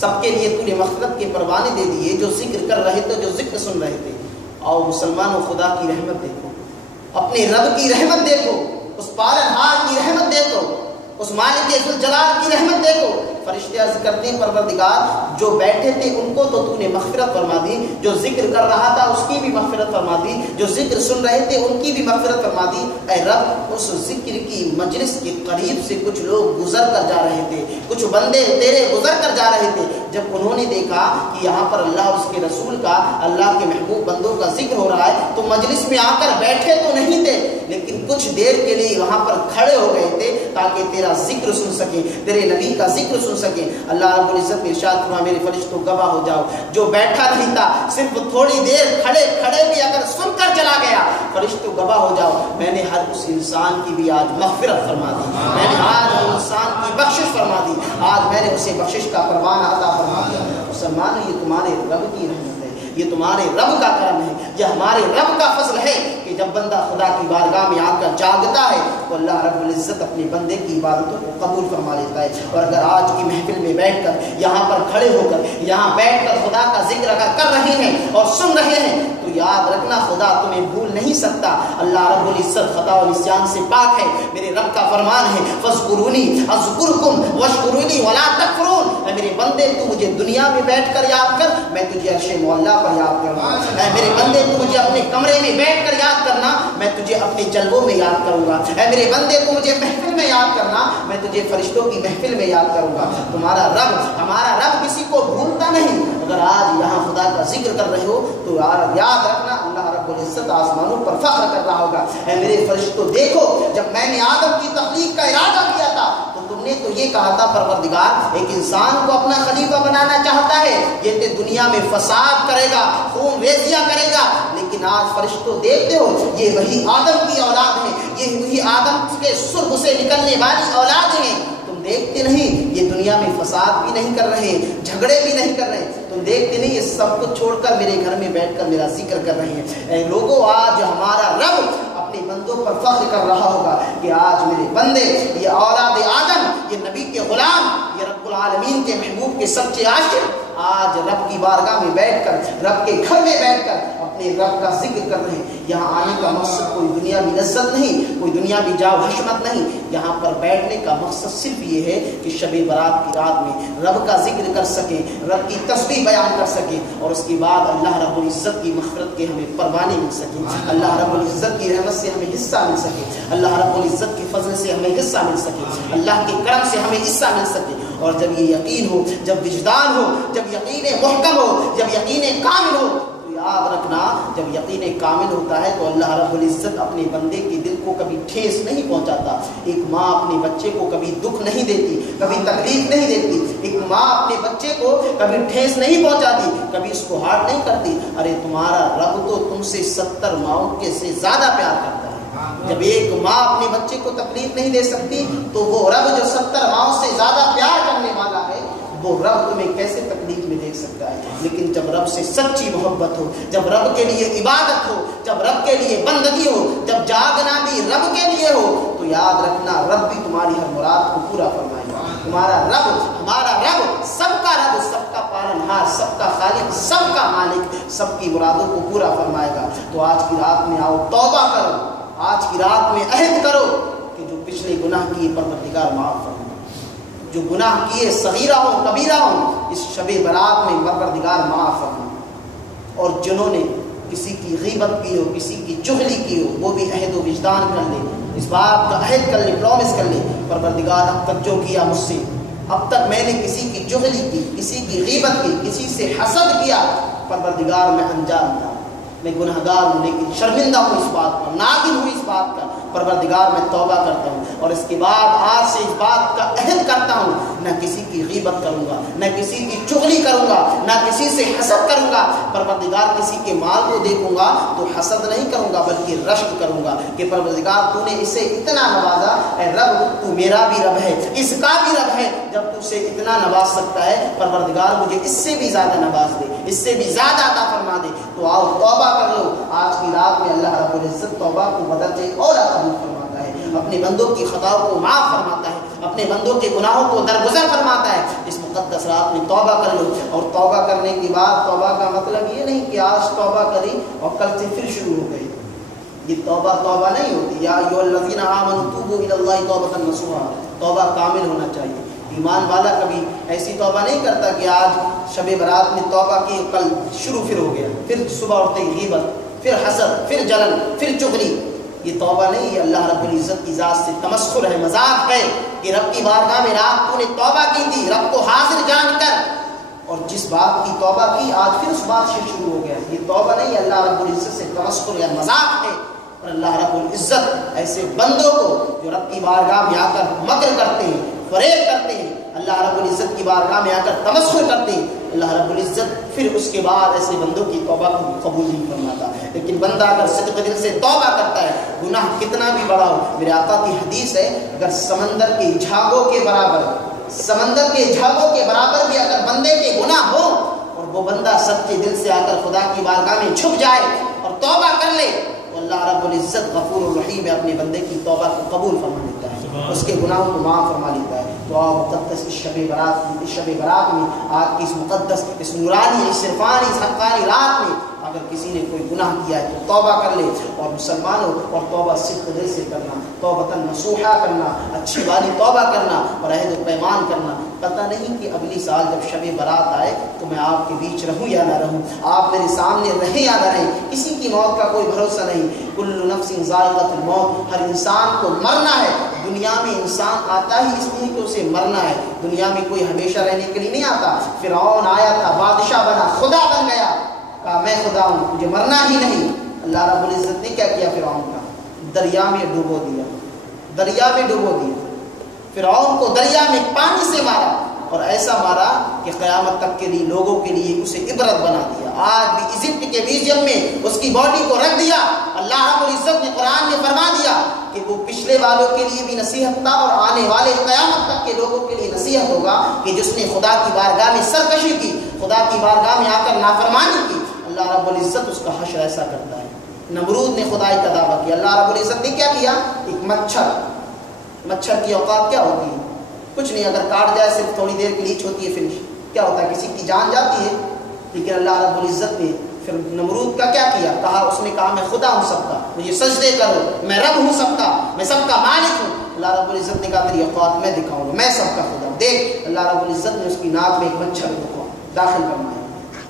سب کے لیے تو نے مغفرت کے پروانے دے دیے، جو ذکر کر رہے تھے، جو ذکر سن رہے تھے۔ آؤ مسلمانوں خدا کی رحمت دیکھو، اپنے رب کی رحمت دیکھو، اس پالنہار کی رحمت دیکھو، اس مالک ذوالجلال کی رحمت دیکھو۔ فرشتے عرض کرتے ہیں، پروردگار جو بیٹھے تھے ان کو تو نے مغفرت فرما دی، جو ذکر کر رہا تھا اس کی بھی مغفرت فرما دی، جو ذکر سن رہے تھے ان کی بھی مغفرت فرما دی۔ اے رب اس ذکر کی مجلس کے قریب سے کچھ لوگ گزر کر جا رہے تھے، کچھ بندے تیرے گزر کر جا رہے تھے، جب انہوں نے دیکھا کہ یہاں پر اللہ اور اس کے رسول کا، اللہ کے محبوب بندوں کا ذکر ہو رہا ہے، تو مجلس میں آ کر بیٹھے تو نہیں تھے لیکن کچھ دیر کے لیے وہاں پر کھڑے ہو گئے تھے تاکہ تیرا ذکر سن سکیں، تیرے نبی کا ذکر سن سکیں۔ اللہ رب العزت نے ارشاد فرمایا، میرے فرشتوں گواہ ہو جاؤ، جو بیٹھا نہیں تھا صرف تھوڑی دیر کھڑے کھڑے بھی اگر سن کر چلا گیا، فرشتوں گواہ ہو جاؤ، میں نے ہر اس انسان کی بھی آج مغفرت فرما دی، میں نے آج انسان کی بخشش فرما دی، آج میں نے اسے بخشش کا پروانہ عطا فرما دیا۔ مسلمان یہ تمہارے رب کی رحمت ہے، یہ تمہارے رب کا کرم ہے، یہ ہمارے رب کا فضل ہے کہ جب بندہ خدا کی بارگاہ میں آ کر جاگتا ہے تو اللہ رب العزت اپنے بندے کی عبادتوں کو قبول فرما لیتا ہے۔ اور اگر آج کی محفل میں بیٹھ کر، یہاں پر کھڑے ہو کر، یہاں بیٹھ کر خدا کا ذکر اگر کر رہے ہیں اور سن رہے ہیں تو یاد رکھنا خدا تمہیں بھول نہیں سکتا۔ اللہ رب العزت خطا و نسیان سے پاک ہے، میرے رب کا فرمان ہے، فاذکرونی اذکرکم واشکرونی ولا تکفرون۔ اے میرے بندے تو مجھے دنیا میں بیٹھ کر یاد کر، میں تجھے عرش معلیٰ پر یاد کروں گا۔ اے میرے بندے تو مجھے اپنے کمرے میں بیٹھ کر یاد کرنا، میں تجھے اپنے جلووں میں یاد کروں گا۔ اے میرے بندے تو مجھے محفل میں یاد کرنا، میں تجھے فرشتوں کی محفل میں یاد کروں گا۔ تمہارا رب، ہمارا رب کسی کو بھولتا نہیں۔ اگر آج یہاں خدا کا ذکر کر رہے ہو تو یاد رکھنا اللہ رب العزت آسمانوں پر فخر کر رہا ہوگا۔ اے میرے فرشتوں دیکھو، جب میں نے آدم کی تخلیق کا ارادہ کیا تھا تو تم نے تو یہ کہا تھا، پروردگار ایک انسان کو اپنا خلیفہ بنانا چاہتا ہے، یہ تو دنیا میں فساد کرے گا، خون ریزیاں کرے گا، لیکن آج فرشتوں دیکھتے ہو یہ وہی آدم کی اولاد ہے، یہ وہی آدم کے سرخ سے نکلنے والی اولاد ہیں۔ تم دیکھتے نہیں یہ دنیا میں فساد بھی نہیں کر رہے، جھگڑے بھی نہیں کر رہے، تم دیکھتے نہیں یہ سب کچھ چھوڑ کر میرے گھر میں بیٹھ کر میرا ذکر کر رہے ہیں۔ اے لوگوں، آج ہمارا رب اپنے بندوں پر فخر کر رہا ہوگا کہ آج میرے بندے، یہ اولاد آدم، یہ نبی کے غلام، یہ رب العالمین کے محبوب کے سچے عاشق آج رب کی بارگاہ میں بیٹھ کر، رب کے گھر میں بیٹھ کر اپنے رب کا ذکر کر رہے ہیں۔ یہاں آنے کا مقصد کوئی دنیاوی لذت نہیں، کوئی دنیاوی جاؤ حشمت نہیں، یہاں پر بیٹھنے کا مقصد صرف یہ ہے کہ شب برات کی رات میں رب کا ذکر کر سکیں، رب کی تسبیح بیان کر سکیں، اور اس کے بعد اللہ رب العزت کی مغفرت کے ہمیں پروانے مل سکیں، اللہ رب العزت کی رحمت سے ہمیں حصہ مل سکے، اللہ رب العزت کے فضل سے ہمیں حصہ مل سکے، اللہ کے کرم سے ہمیں حصہ مل سکے۔ اور جب یہ یقین ہو، جب وجدان ہو، جب یقین محکم ہو، جب یقین کامل ہو، تو یاد رکھنا جب یقین کامل ہوتا ہے تو اللہ رب العزت اپنے بندے کے دل کو کبھی ٹھیس نہیں پہنچاتا۔ ایک ماں اپنے بچے کو کبھی دکھ نہیں دیتی، کبھی تکلیف نہیں دیتی، ایک ماں اپنے بچے کو کبھی ٹھیس نہیں پہنچاتی، کبھی اس کو ہارٹ نہیں کرتی۔ ارے تمہارا رب تو تم سے 70 ماؤں کے سے زیادہ پیار کرتا ہے۔ جب ایک ماں اپنے بچے کو تکلیف نہیں دے سکتی تو وہ رب جو 70 ماؤں سے زیادہ پیار کرنے والا ہے، وہ رب تمہیں کیسے تکلیف میں دے دیکھ سکتا ہے، لیکن جب رب سے سچی محبت ہو، جب رب کے لیے عبادت ہو، جب رب کے لیے بندگی ہو، جب جاگنا بھی رب کے لیے ہو، تو یاد رکھنا رب بھی تمہاری ہر مراد کو پورا فرمائے گا۔ تمہارا رب، ہمارا رب، سب کا رب، سب کا پالنہار، سب کا خالق، سب کا مالک، سب کی مرادوں کو پورا فرمائے گا۔ تو آج کی رات میں آؤ توبہ کرو، آج کی رات میں عہد کرو کہ جو پچھلے گناہ کیے پروردگار معاف فرما، جو گناہ کیے صغیرہ ہو کبیرہ ہو اس شب برات میں پروردگار معاف فرما، اور جنہوں نے کسی کی غیبت کی ہو، کسی کی چغلی کی ہو، وہ بھی عہد و وجدان کر لے، اس بات کا عہد کر لے، پرومس کر لے، پروردگار اب تک جو کیا مجھ سے، اب تک میں نے کسی کی چغلی کی، کسی کی غیبت کی، کسی سے حسد کیا، پروردگار میں انجام تھا، میں گنہگار ہوں، لیکن شرمندہ ہوں اس بات پر، نادم ہوں اس بات کا، پروردگار میں توبہ کرتا ہوں، اور اس کے بعد آج سے اس بات کا عہد کرتا ہوں نہ کسی کی غیبت کروں گا، نہ کسی کی چغلی کروں گا، نہ کسی سے حسد کروں گا، پروردگار کسی کے مال کو دیکھوں گا تو حسد نہیں کروں گا بلکہ رشک کروں گا کہ پروردگار تو نے اسے اتنا نوازا، اے رب تو میرا بھی رب ہے، اس کا بھی رب ہے، جب تو اسے اتنا نواز سکتا ہے پروردگار مجھے اس سے بھی زیادہ نواز دے، اس سے بھی زیادہ عطا فرما دے۔ تو آؤ توبہ کر لو، آج کی رات میں اللہ رب العزت توبہ کو بدلتے اور قبول فرماتا ہے، اپنے بندوں کی خطاؤں کو معاف فرماتا ہے، اپنے بندوں کے گناہوں کو درگزر فرماتا ہے۔ اس مقدس رات میں توبہ کر لو، اور توبہ کرنے کے بعد توبہ کا مطلب یہ نہیں کہ آج توبہ کری اور کل سے پھر شروع ہو گئی، یہ توبہ نہیں ہوتی۔ یا ایھا الذین آمنوا توبوا الی اللہ توبۃ نصوحا، توبہ کامل ہونا چاہیے۔ ایمان والا کبھی ایسی توبہ نہیں کرتا کہ آج شب برات میں توبہ کی، کل شروع پھر ہو گیا، پھر صبح اٹھتے ہی غیبت، پھر حسد، پھر جلن، پھر چغلی، یہ توبہ نہیں ہے۔ اللہ رب العزت کی ذات سے تمسخر ہے، مذاق ہے کہ رب کی بارگاہ میں رات تو نے توبہ کی تھی، رب کو حاضر جان کر، اور جس بات کی توبہ کی آج پھر اس بات سے شروع ہو گیا، یہ توبہ نہیں ہے، اللہ رب العزت سے تمسخر ہے، مذاق ہے۔ اور اللہ رب العزت ایسے بندوں کو جو رب کی بارگاہ میں آ کر مکر کرتے ہیں، فریب کرتے ہیں، اللہ رب العزت کی بارگاہ میں آ کر تمسخر کرتے ہیں، اللہ رب العزت پھر اس کے بعد ایسے بندوں کی توبہ کو قبول نہیں فرماتا۔ لیکن بندہ اگر صدق دل سے توبہ کرتا ہے، گناہ کتنا بھی بڑا ہو، میرے آقا کی حدیث ہے، اگر سمندر کے جھاگوں کے برابر بھی اگر بندے کے گناہ ہو اور وہ بندہ سچے دل سے آ کر خدا کی بارگاہ میں جھک جائے اور توبہ کر لے، تو اللہ رب العزت غفور الرحیم ہے، اپنے بندے کی توبہ کو قبول فرما لیتا ہے، اس کے گناہوں کو معاف فرما لیتا ہے۔ تو آؤ مقدس اس شب برات میں، آج کی اس مقدس، اس نورانی، اس عرفانی، اس حقانی رات میں اگر کسی نے کوئی گناہ کیا ہے تو توبہ کر لے، اور مسلمانوں، اور توبہ صدق دل سے کرنا، توبۃ نصوحا کرنا، اچھی والی توبہ کرنا، اور عہد و پیمان کرنا۔ پتہ نہیں کہ اگلی سال جب شب برات آئے تو میں آپ کے بیچ رہوں یا نہ رہوں، آپ میرے سامنے رہیں یا نہ رہیں، کسی کی موت کا کوئی بھروسہ نہیں۔ کل نفس ذائقۃ الموت، ہر انسان کو مرنا ہے۔ دنیا میں انسان آتا ہی اس لیے کہ اسے مرنا ہے، دنیا میں کوئی ہمیشہ رہنے کے لیے نہیں آتا۔ فرعون آیا تھا، بادشاہ بنا، خدا بن گیا، کہا میں خدا ہوں، مجھے مرنا ہی نہیں۔ اللہ رب العزت نے کیا کیا فرعون کا؟ دریا میں ڈبو دیا، فرعون کو دریا میں پانی سے مارا، اور ایسا مارا کہ قیامت تک کے لیے لوگوں کے لیے اسے عبرت بنا دیا۔ آج بھی ایجپٹ کے میوزیم میں اس کی باڈی کو رکھ دیا۔ اللہ رب العزت نے قرآن میں فرما دیا کہ وہ پچھلے والوں کے لیے بھی نصیحت تھا، اور آنے والے قیامت تک کے لوگوں کے لیے نصیحت ہوگا کہ جس نے خدا کی بارگاہ میں سرکشی کی، خدا کی بارگاہ میں آ کر نافرمانی کی، اللہ رب العزت اس کا حشر ایسا کرتا ہے۔ نمرود نے خدائی کا دعویٰ کیا، اللہ رب العزت نے کیا کیا؟ ایک مچھر کی اوقات کیا ہوتی ہے؟ کچھ نہیں، اگر کاٹ جائے صرف تھوڑی دیر کی لیچ ہوتی ہے، فنش، کیا ہوتا ہے؟ کسی کی جان جاتی ہے۔ لیکن اللہ رب العزت نے پھر نمرود کا کیا کیا؟ اس نے کہا میں خدا ہوں سب کا، مجھے سجدے کرو، میں رب ہوں سب کا، میں سب کا مالک ہوں۔ اللہ رب العزت نے کہا تیری اوقات میں دکھاؤں گا، میں سب کا خدا ہوں۔ دیکھ، اللہ رب العزت نے اس کی ناک میں ایک مچھر کو داخل فرمایا،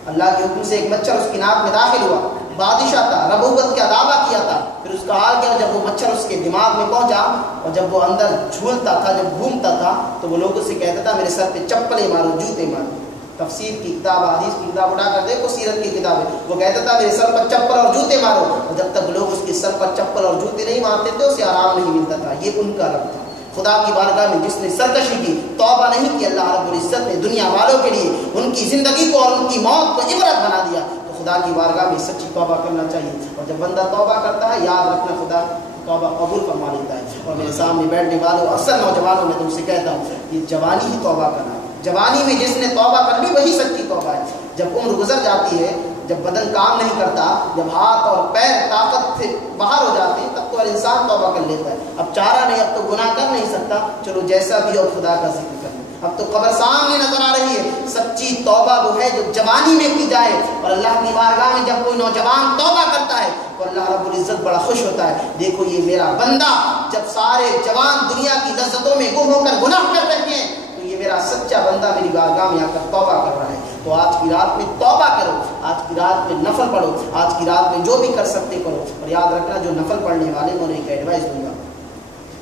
اللہ کے حکم سے ایک مچھر اس کی ناک میں داخل ہوا۔ بادشاہ تھا، ربوبت کا دعویٰ کیا تھا، پھر اس کا حال کیا؟ جب وہ مچھر اس کے دماغ میں پہنچا، اور جب وہ اندر جھولتا تھا، جب گھومتا تھا، تو وہ لوگوں سے کہتا تھا میرے سر پہ چپلیں مارو، جوتے مارو۔ تفسیر کی کتاب، حدیث کی کتاب اٹھا کر دیکھو، سیرت کی کتاب ہے، وہ کہتا تھا میرے سر پر چپل اور جوتے مارو، اور جب تک لوگ اس کے سر پر چپل اور جوتے نہیں مارتے تھے اسے آرام نہیں ملتا تھا۔ یہ ان کا رب تھا۔ خدا کی بارگاہ میں جس نے سرکشی کی، توبہ نہیں کی، اللہ رب العزت نے دنیا والوں کے لیے ان کی زندگی کو اور ان کی موت کو عبرت بنا دیا۔ تو خدا کی بارگاہ میں سچی توبہ کرنا چاہیے، اور جب بندہ توبہ کرتا ہے یاد رکھنا خدا توبہ قبول فرما لیتا ہے۔ اور میرے سامنے بیٹھنے والوں، اکثر نوجوانوں میں تم سے کہتا ہوں، یہ جوانی ہی توبہ کا نام ہے۔ جوانی میں جس نے توبہ کر لی وہی سچی توبہ ہے. جب عمر گزر جاتی ہے، جب بدن کام نہیں کرتا، جب ہاتھ اور پیر طاقت سے باہر ہو جاتے ہیں، تب تو ہر انسان توبہ کر لیتا ہے. اب چارہ نہیں، اب تو گناہ کر نہیں سکتا، چلو جیسا بھی ہو خدا کا ذکر کر لیں. اب تو قبر سامنے نظر آ رہی ہے. سچی توبہ وہ ہے جو جوانی میں کی جائے، اور اللہ کی بارگاہ میں جب کوئی نوجوان توبہ کرتا ہے تو اللہ رب العزت بڑا خوش ہوتا ہے. دیکھو یہ میرا بندہ، جب سارے جوان دنیا کی لذتوں میں گم ہو کر گناہ کر رہے ہیں تو یہ میرا سچا بندہ میری بارگاہ میں آ کر توبہ کر رہا ہے. تو آج کی رات میں توبہ کرو، آج کی رات میں نفل پڑھو، آج کی رات میں جو بھی کر سکتے کرو. اور یاد رکھنا جو نفل پڑھنے والے انہوں نے ایک ایڈوائز دوں گا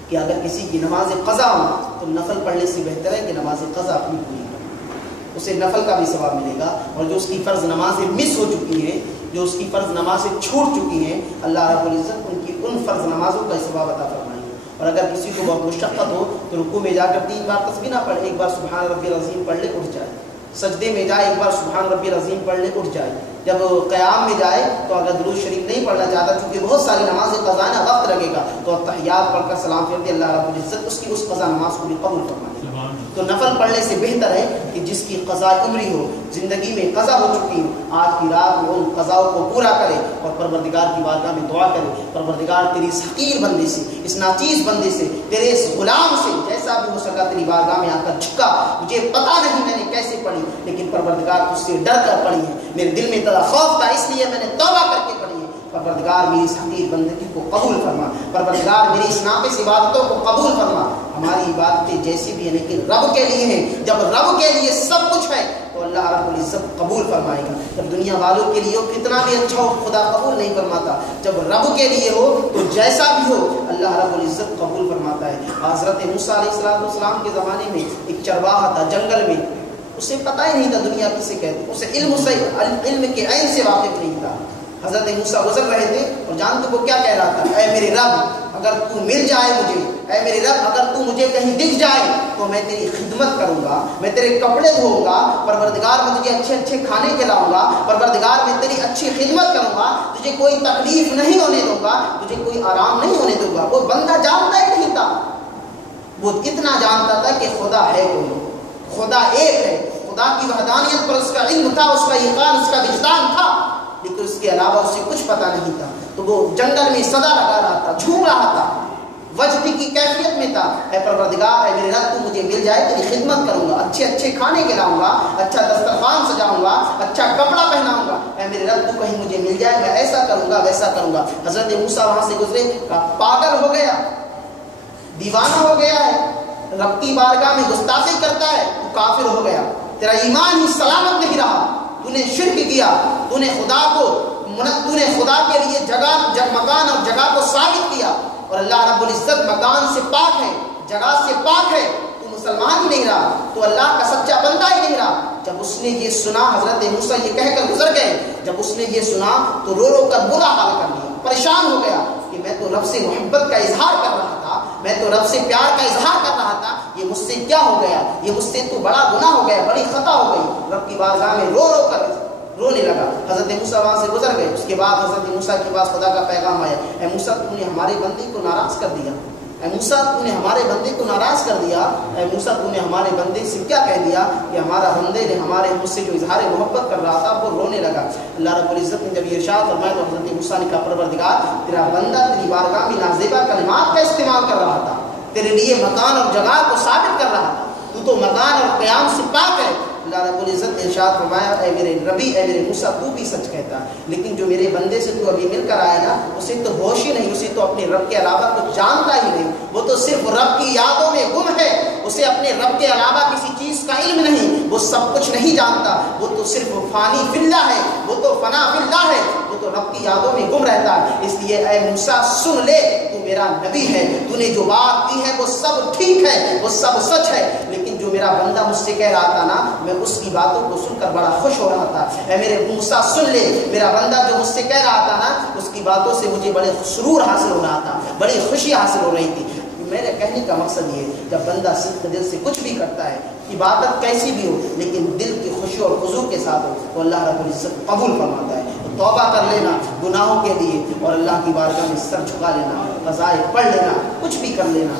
کہ اگر کسی کی نماز قضا ہو تو نفل پڑھنے سے بہتر ہے کہ نماز قضا اپنی پوری کرے، اسے نفل کا بھی ثواب ملے گا. اور جو اس کی فرض نمازیں مس ہو چکی ہیں، جو اس کی فرض نمازیں چھوٹ چکی ہیں، اللہ رب العزت ان فرض نمازوں کا ثواب عطا فرمائے گا. اور اگر کسی کو بہت مشقت ہو تو رکوع میں جا کر 3 بار تسبیح نہ پڑھے، 1 بار سبحان ربی العظیم پڑھ لے اٹھ جائے. سجدے میں جائے 1 بار سبحان ربی العظیم پڑھ لے اٹھ جائے. جب قیام میں جائے تو اگر درود شریف نہیں پڑھنا چاہتا چونکہ بہت ساری نماز قضا ہے، وقت لگے گا، تو تحیات پڑھ کر سلام پھیر دے، اللہ رب العزت اس کی اس قضا نماز کو بھی قبول فرما دے. تو نفل پڑھنے سے بہتر ہے کہ جس کی قضا عمری ہو، زندگی میں قضا ہو چکی ہو، آج کی رات میں ان قضاؤں کو پورا کرے اور پروردگار کی بارگاہ میں دعا کرے، پروردگار تیری اس حقیر بندے سے، اس ناچیز بندے سے، تیرے اس غلام سے جیسا بھی ہو سکا تیری بارگاہ میں آ کر جھکا. مجھے پتا نہیں میں نے کیسے پڑھی، لیکن پروردگار تجھ سے ڈر کر پڑھی ہے، میرے دل میں تیرا خوف تھا اس لیے میں نے توبہ کر کے پڑھی ہے. پروردگار میری اس حقیر بندگی کو قبول فرما، پروردگار میری اس ناقص عبادتوں کو قبول فرما. ہماری عبادتیں جیسی بھی ہیں لیکن رب کے لیے ہیں. جب رب کے لیے سب کچھ ہے تو اللہ رب العزت قبول فرمائے گا. جب دنیا والوں کے لیے ہو کتنا بھی اچھا ہو خدا قبول نہیں فرماتا. جب رب کے لیے ہو تو جیسا بھی ہو اللہ رب العزت قبول فرماتا ہے. حضرت موسیٰ علیہ السلام کے زمانے میں ایک چرواہا تھا جنگل میں، اسے پتہ ہی نہیں تھا دنیا کسے کہتے، اسے علم کے عین سے واقف نہیں تھا. حضرت موسیٰ گزر رہے تھے اور جانتے وہ کیا کہہ رہا تھا؟ اے میرے رب اگر تو مل جائے مجھے، اے میرے رب اگر تو مجھے کہیں دکھ جائے تو میں تیری خدمت کروں گا، میں تیرے کپڑے دھوؤں گا، پروردگار میں تجھے اچھے اچھے کھانے کھلاؤں گا، پروردگار میں تیری اچھی خدمت کروں گا، تجھے کوئی تکلیف نہیں ہونے دوں گا، تجھے کوئی آرام نہیں ہونے دوں گا. وہ بندہ جانتا ہی نہیں تھا، وہ اتنا جانتا تھا کہ خدا ہے کوئی، خدا ایک ہے، خدا کی وحدانیت پر اس کا علم تھا، اس کا یقین، اس کا وجدان تھا، لیکن اس کے علاوہ اسے کچھ پتہ نہیں تھا. تو وہ جنگل میں صدا لگا رہا تھا، جھوم رہا تھا، وجد کی کیفیت میں تھا. اے پروردگار اے میرے رب تو مجھے مل جائے تیری خدمت کروں گا، اچھے اچھے کھانے کھلاؤں گا، اچھا دسترخوان سجاؤں گا، اچھا کپڑا پہناؤں گا. اے میرے رب تو کہیں مجھے مل جائے میں ایسا کروں گا ویسا کروں گا. حضرت موسیٰ وہاں سے گزرے، کہا پاگل ہو گیا، دیوانہ ہو گیا ہے، رب کی بارگاہ میں گستاخی کرتا ہے، تو کافر ہو گیا، تیرا ایمان ہی سلامت نہیں رہا، تو نے شرک کیا، تو نے خدا کے لیے مکان اور جگہ کو ثابت کیا. اور اللہ رب العزت مکان سے پاک ہے، جگہ سے پاک ہے، تو مسلمان ہی نہیں رہا، تو اللہ کا سچا بندہ ہی نہیں رہا. جب اس نے یہ سنا، حضرت موسیٰ یہ کہہ کر گزر گئے، جب اس نے یہ سنا تو رو رو کر برا حال کر لیا، پریشان ہو گیا کہ میں تو رب سے محبت کا اظہار کر رہا تھا، میں تو رب سے پیار کا اظہار کر رہا تھا، یہ مجھ سے کیا ہو گیا، یہ مجھ سے تو بڑا گناہ ہو گیا، بڑی خطا ہو گئی. رب کی بارگاہ میں رو رو کر رونے لگا. حضرت موسیٰ وہاں سے گزر گئے. اس کے بعد حضرت موسیٰ کے پاس خدا کا پیغام آیا، اے موسیٰ تو نے ہمارے بندے کو ناراض کر دیا، اے موسیٰ تو نے ہمارے بندے کو ناراض کر دیا، اے موسیٰ تو نے ہمارے بندے سے کیا کہہ دیا کہ ہمارا بندے نے مجھ سے جو اظہار محبت کر رہا تھا وہ رونے لگا. اللہ رب العزت نے جب یہ ارشاد فرمایا تو حضرت موسیٰ نے کہا پروردگار تیرا بندہ تیری بارگاہ میں نازیبا کلمات کا استعمال کر رہا تھا، تیرے لیے مکان اور جگہ کو ثابت کر رہا تھا، تو مکان اور قیام سے پاک ہے. اللہ رب العزت نے ارشاد فرمایا اے میرے نبی اے میرے موسیٰ تو بھی سچ کہتا، لیکن جو میرے بندے سے تو ابھی مل کر آئے نا اسے تو ہوش ہی نہیں، اسے تو اپنے رب کے علاوہ کچھ جانتا ہی نہیں، وہ تو صرف رب کی یادوں میں گم ہے، اسے اپنے رب کے علاوہ کسی چیز کا علم نہیں، وہ سب کچھ نہیں جانتا، وہ تو صرف فانی فی اللہ ہے، وہ تو فنا فی اللہ ہے، وہ تو رب کی یادوں میں گم رہتا ہے. اس لیے اے موسیٰ سن لے، تو میرا نبی ہے، تو نے جو بات کی ہے وہ سب ٹھیک ہے، وہ سب سچ ہے، لیکن جو میرا بندہ مجھ سے کہہ رہا تھا نا میں اس کی باتوں کو سن کر بڑا خوش ہو رہا تھا. اے میرے موسیٰ سن لے، میرا بندہ جو مجھ سے کہہ رہا تھا نا اس کی باتوں سے مجھے بڑے سرور حاصل ہو رہا تھا، بڑی خوشی حاصل ہو رہی تھی. میرے کہنے کا مقصد یہ ہے جب بندہ صدق دل سے کچھ بھی کرتا ہے، عبادت کیسی بھی ہو لیکن دل کی خوشی اور خضوع کے ساتھ ہو تو اللہ رب العزت قبول فرماتا ہے. توبہ کر لینا گناہوں کے لیے اور اللہ کی بارگاہ میں سر جھکا لینا، قضائے پڑھ لینا، کچھ بھی کر لینا،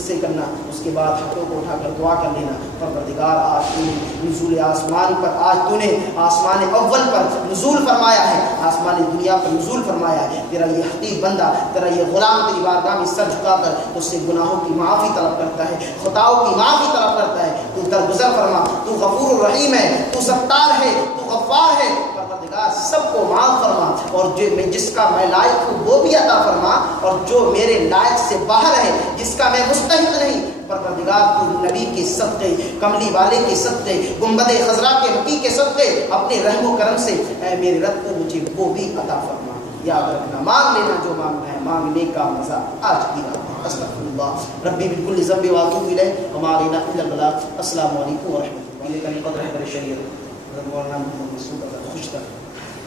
سے کرنا، اس کے بعد ہاتھوں کو اٹھا کر دعا کر لینا، پروردگار آج تو نے نزول آسمان پر، آج تو نے آسمان اول پر نزول فرمایا ہے، آسمان دنیا پر نزول فرمایا ہے، تیرا یہ حقیر بندہ، تیرا یہ غلام تیری بارگاہ میں سر جھکا کر اس سے گناہوں کی معافی طلب کرتا ہے، خطاؤں کی معافی طلب کرتا ہے، تو درگزر فرما، تو غفور الرحیم ہے، تو ستار ہے، تو غفار ہے، پروردگار سب کو معاف فرما، اور جو میں جس کا میں لائق ہوں وہ بھی عطا فرما، اور جو میرے لائق سے باہر ہے جس کا میں مستحق نہیں، پروردگار تو نبی کے صدقے، کملی والے کے صدقے، گنبد خضرا کے مکی کے صدقے اپنے رحم و کرم سے اے میرے رب کو مجھے وہ بھی عطا فرما۔ یاد رکھنا مانگ لینا جو مانگنا ہے، مانگنے کا مزہ آج کی رات۔ استغفر اللہ ربی بالکل ذنب واتوب الیہ وما علینا الا البلاغ۔ السلام علیکم ورحمۃ اللہ۔ یہ قدر ہے شریعت حضرت مولانا محمد مسعود خوشتر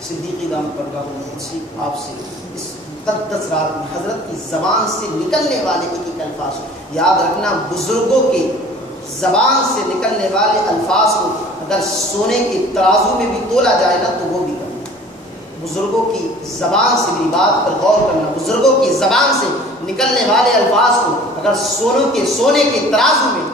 صدیقی دامت برکاتہ آپ سے اس مقدس رات میں حضرت کی زبان سے نکلنے والے ایک ایک الفاظ کو یاد رکھنا، بزرگوں کی زبان سے نکلنے والے الفاظ کو اگر سونے کے ترازو میں بھی تولا جائے نا تو وہ بھی کرنا۔ بزرگوں کی زبان سے میری بات پر غور کرنا، بزرگوں کی زبان سے نکلنے والے الفاظ کو اگر سونے کے ترازو میں،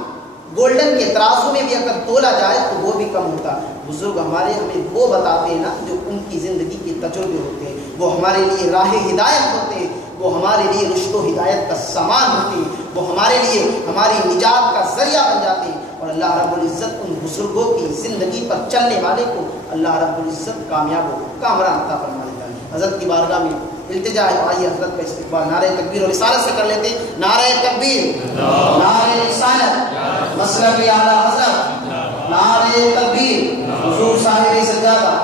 گولڈن کے ترازو میں بھی اگر تولا جائے تو وہ بھی کم ہوتا۔ بزرگ ہمارے ہمیں وہ بتاتے ہیں نا جو ان کی زندگی کے تجربے ہوتے ہیں، وہ ہمارے لیے راہ ہدایت ہوتے ہیں، وہ ہمارے لیے رشد و ہدایت کا سامان ہوتے ہیں، وہ ہمارے لیے ہماری نجات کا ذریعہ بن جاتے ہیں، اور اللہ رب العزت ان بزرگوں کی زندگی پر چلنے والے کو اللہ رب العزت کامیاب و کامران عطا فرما دیتا ہے۔ حضرت کی بارگاہ میں التجا ہے، آئیے حضرت کا استقبال نعرہ تکبیر اور رسالت سے کر لیتے ہیں۔ نعرہ تکبیر، نعرہ رسالت، مسلک اعلی حضرت، نعرہ تکبیر، حضور صاحب سجادہ۔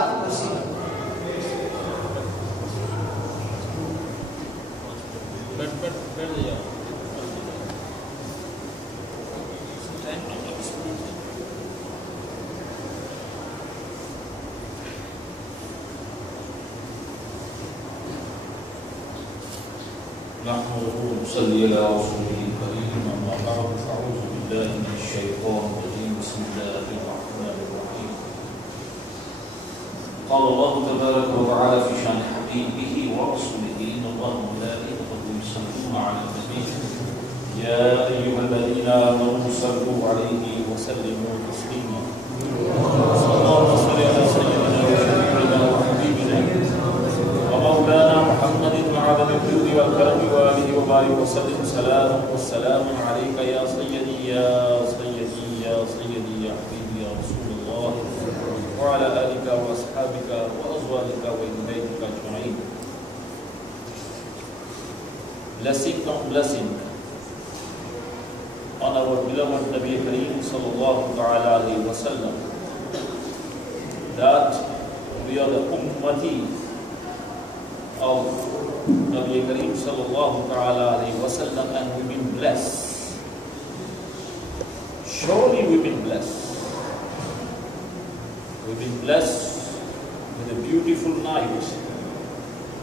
صلی اللہ علیہ وسلم اما بعد فاعوذ باللہ من الشیطان الرجیم بسم اللہ الرحمن الرحیم قال اللہ تبارک وتعالی فی شان حبیبہ ورسولہ ان اللہ وملائکته یصلون علی النبی یا ایھا الذین آمنوا صلوا علیہ وسلموا تسلیما اللهم صل علی سیدنا وشفیعنا وحبیبنا ومولانا محمد وعلى الجود والكرم وآله وبارك وسلم سلام والسلام عليك يا سيدي يا سيدي يا سيدي يا حبيبي يا رسول الله وعلى آلك وأصحابك وأزواجك وإن بيتك أجمعين. Blessing on blessing on our beloved Nabi Kareem sallallahu ta'ala alayhi wa sallam, that we are the ummati of Nabi Kareem sallallahu ta'ala alayhi wa sallam, and we've been blessed. Surely we've been blessed. We've been blessed with a beautiful night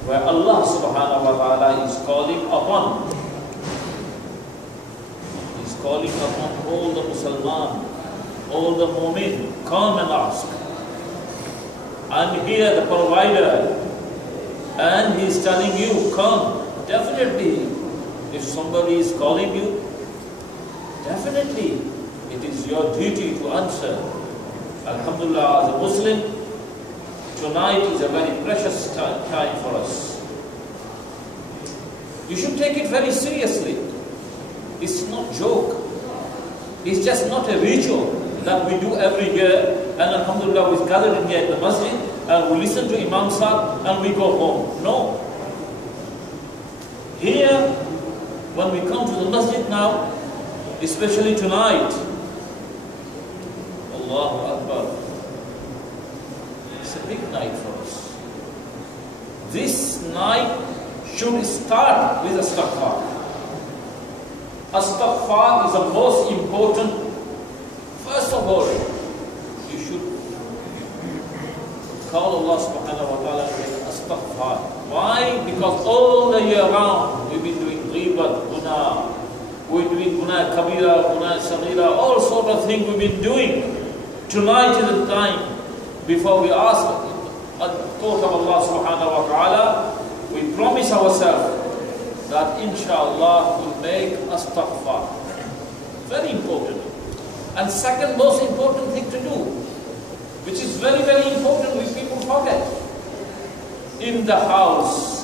where Allah subhanahu wa ta'ala is calling upon all the Musliman, all the mu'min, come and ask. And here the provider, and he is telling you, come. Definitely, if somebody is calling you, definitely it is your duty to answer. Alhamdulillah, as a Muslim, tonight is a very precious time for us. You should take it very seriously. It's not joke. It's just not a ritual that we do every year, and alhamdulillah we gather in here at the masjid and we listen to Imam Sahib and we go home. No. Here, when we come to the masjid now, especially tonight, Allahu Akbar, it's a big night for us. This night should start with istighfar. Istighfar is the most important. First of all, you should call Allah subhanahu wa ta'ala with istighfar. Why? Because all the year round we've been doing ghibat, guna, we're doing guna kabira, guna saghira, all sort of things we've been doing. Tonight is the time before we ask thought of Allah subhanahu wa ta'ala, we promise ourselves that inshallah will make us taqwa. Very important. And second most important thing to do, which is very, very important, which people forget. In the house,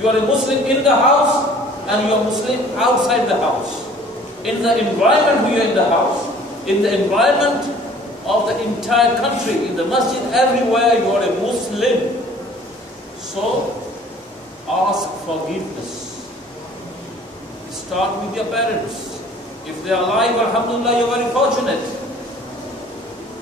You are a Muslim in the house and you are Muslim outside the house. In the environment we are in the house, in the environment of the entire country, in the masjid, everywhere you are a Muslim. So ask forgiveness. Start with your parents. If they are alive, alhamdulillah, you are very fortunate.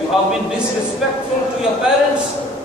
you have been disrespectful to your parents,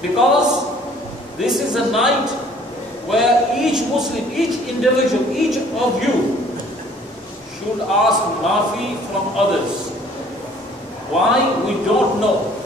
Because this is a night where each Muslim, each individual, each of you should ask maafi from others. Why? We don't know.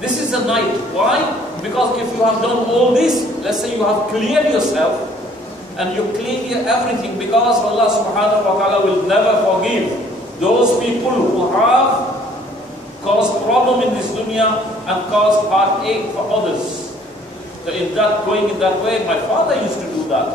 This is a night. Why? Because if you have done all this, let's say you have cleared yourself and you clear everything, because Allah subhanahu wa ta'ala will never forgive those people who have caused problem in this dunya and caused heartache for others. So in that, going in that way, my father used to do that.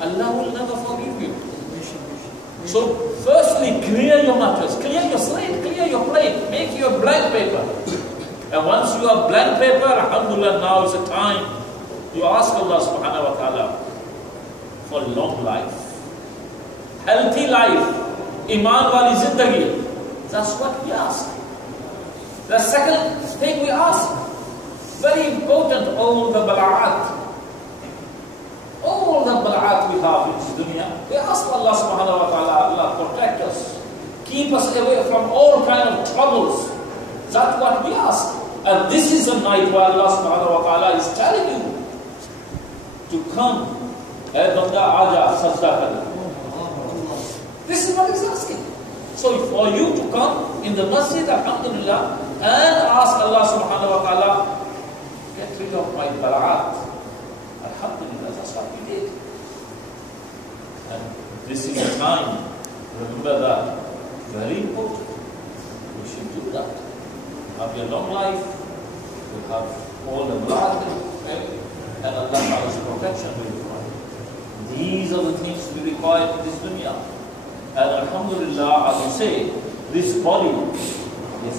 Allah will never forgive you. So firstly, clear your matters, clear your slate, clear your plate, make your blank paper. And once you have blank paper, alhamdulillah, now is the time you ask Allah subhanahu wa ta'ala for long life, healthy life, iman wali zindagi. That's what we ask. The second thing we ask, very important, all the bala'at we have in this dunya, we ask Allah subhanahu wa ta'ala, Allah protect us, keep us away from all kind of troubles. That's what we ask. And this is a night where Allah subhanahu wa ta'ala is telling you to come. Hey banda, aaja, sajda kar. This is what he's asking. So for you to come in the masjid, alhamdulillah, and ask Allah subhanahu wa ta'ala, get rid of my bala'at. Alhamdulillah, that's what we did. And this is the time, remember that, very important. We should do that. Have your long life, you have all the blood, and Allah Ta'ala's protection will be required. These are the things we require in this dunya. And alhamdulillah, as you say, this body, this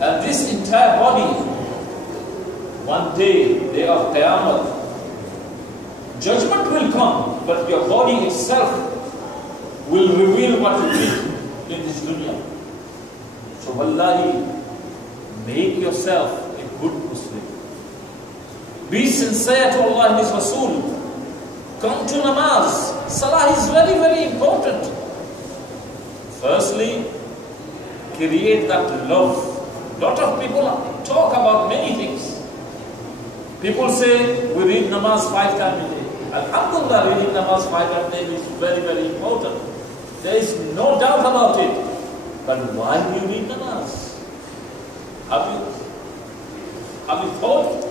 And this entire body, one day of Qiyamah, judgment will come, but your body itself will reveal what you did in this dunya. So wallahi, make yourself a good Muslim. Be sincere to Allah and His Rasul. Come to namaz. Salah is very, very important. Firstly, create that love. Lot of people talk about many things. People say we read namaz 5 times a day. Alhamdulillah, reading namaz 5 times a day is very, very important. There is no doubt about it. But why do you read namaz? Have you thought?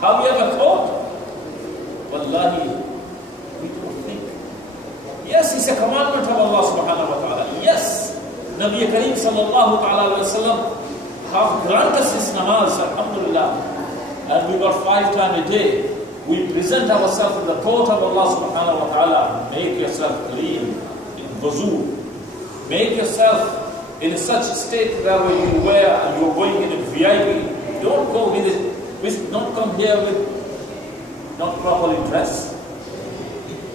Have you ever thought? Wallahi, we don't think. Yes, it's a commandment of Allah subhanahu wa ta'ala. Yes, Nabi Kareem sallallahu ta'ala wa sallam have granted us this namaz, alhamdulillah. And we got 5 times a day. We present ourselves in the court of Allah subhanahu wa ta'ala. Make yourself clean in wuzu. Make yourself in such a state that when you wear and you're going in a VIP Don't go don't come here with not properly dressed.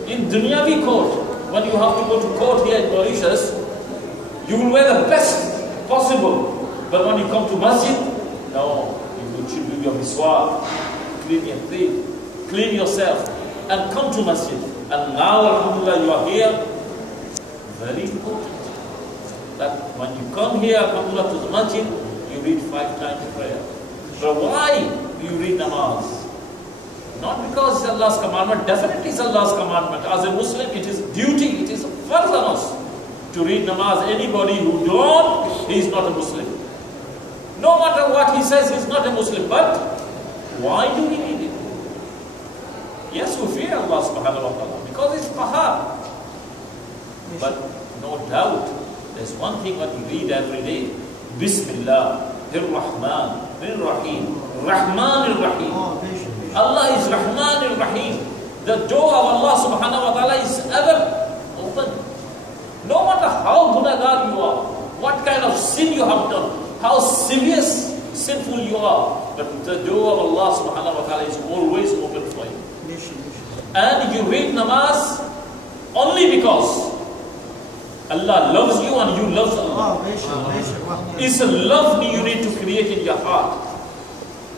In Dunyavi court, when you have to go to court here in Mauritius, you will wear the best possible. But when you come to masjid, no, you should do your miswak, clean yourself, and come to masjid. And now, alhamdulillah, you are here. Very important that when you come here, alhamdulillah, to the masjid, you read 5 times prayer. But why do you read namaz? Not because it's Allah's commandment. Definitely it's Allah's commandment. As a Muslim, it is duty, it is farz on us to read namaz. Anybody who don't, he is not a Muslim. No matter what he says, he is not a Muslim. But why do we read it? Yes, we fear Allah subhanahu wa ta'ala because it's tahar. But no doubt, there's one thing what we read every day. Bismillah, Ar-Rahman, Ar-Rahim, Rahman Ar-Rahim. Allah is Rahman Ar-Rahim. The door of Allah subhanahu wa ta'ala is ever open. No matter how gunagar you are, what kind of sin you have done, how serious sinful you are, but the door of Allah subhanahu wa ta'ala is always open for you. And you read namaz only because Allah loves you and you love Allah. It's a love you need to create in your heart.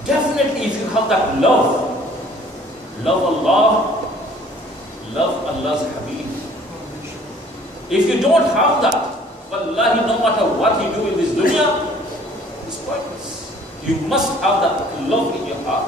Definitely, if you have that love Allah, love Allah's Habib. If you don't have that, wallahi, no matter what you do in this dunya, it's pointless. You must have that love in your heart.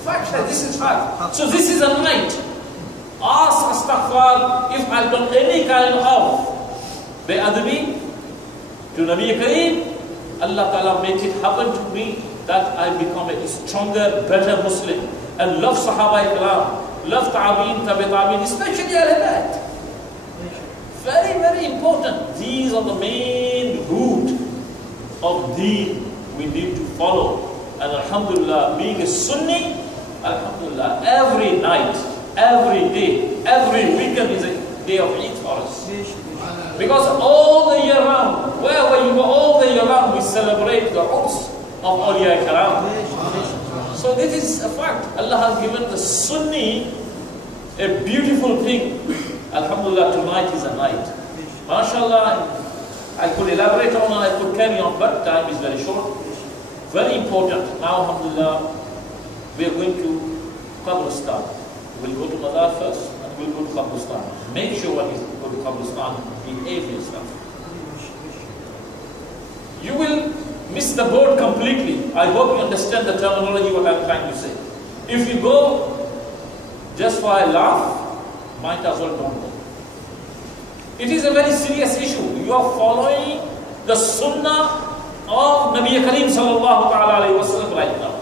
Fact, this is fact. So this is a night. Ask astaghfar if I've done any kind of be'adbi to Nabi Kareem, Allah Ta'ala make it happen to me that I become a stronger, better Muslim and love Sahaba Ikram, love Tabi'in, Tabi'in, especially Al-Hidayat. Very, very important. These are the main root of deen we need to follow. And Alhamdulillah, being a Sunni, Alhamdulillah, every night, every day, every weekend is a day of Eid for us. Because all the year round, wherever you go, all the year round, we celebrate the Urs of Awliya Karam. So this is a fact. Allah has given the Sunni a beautiful thing. Alhamdulillah, tonight is a night. MashaAllah, I could elaborate on and I could carry on, but time is very short. Very important. Now, alhamdulillah, we are going to Qabristan. We'll go to Mazar first and we'll go to Qabristan. Make sure when you go to Qabristan, behave yourself. You will miss the boat completely. I hope you understand the terminology what I'm trying to say. If you go just for a laugh, might as well don't go. It is a very serious issue. You are following the sunnah of Nabi Kareem sallallahu ta'ala alayhi wa sallam right now.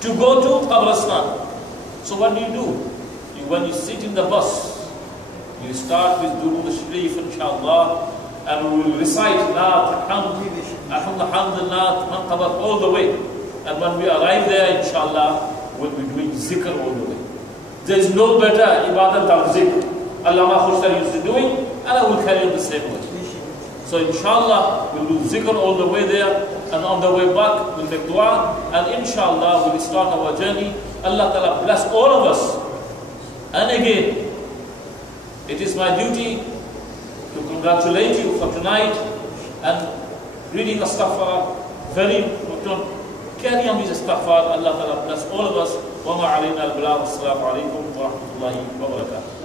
To go to Qabristan. So what do? When you sit in the bus, you start with Durood al-Sharif, inshallah, and we will recite Naat, Alhamdulillah, Manqabat all the way. And when we arrive there, inshallah, we'll be doing zikr all the way. There is no better ibadat than zikr. Allama Khushtar used to doing, and I will carry on the same way. So inshallah, we'll do zikr all the way there, and on the way back, we'll make dua, and inshallah, we'll start our journey. Allah Ta'ala bless all of us. And again, it is my duty to congratulate you for tonight, and reading astaghfar, very important. Carry on with astaghfar. Allah Ta'ala bless all of us. Wa ma alayna al-balagh. Assalamu alaikum wa rahmatullahi wa barakatuh.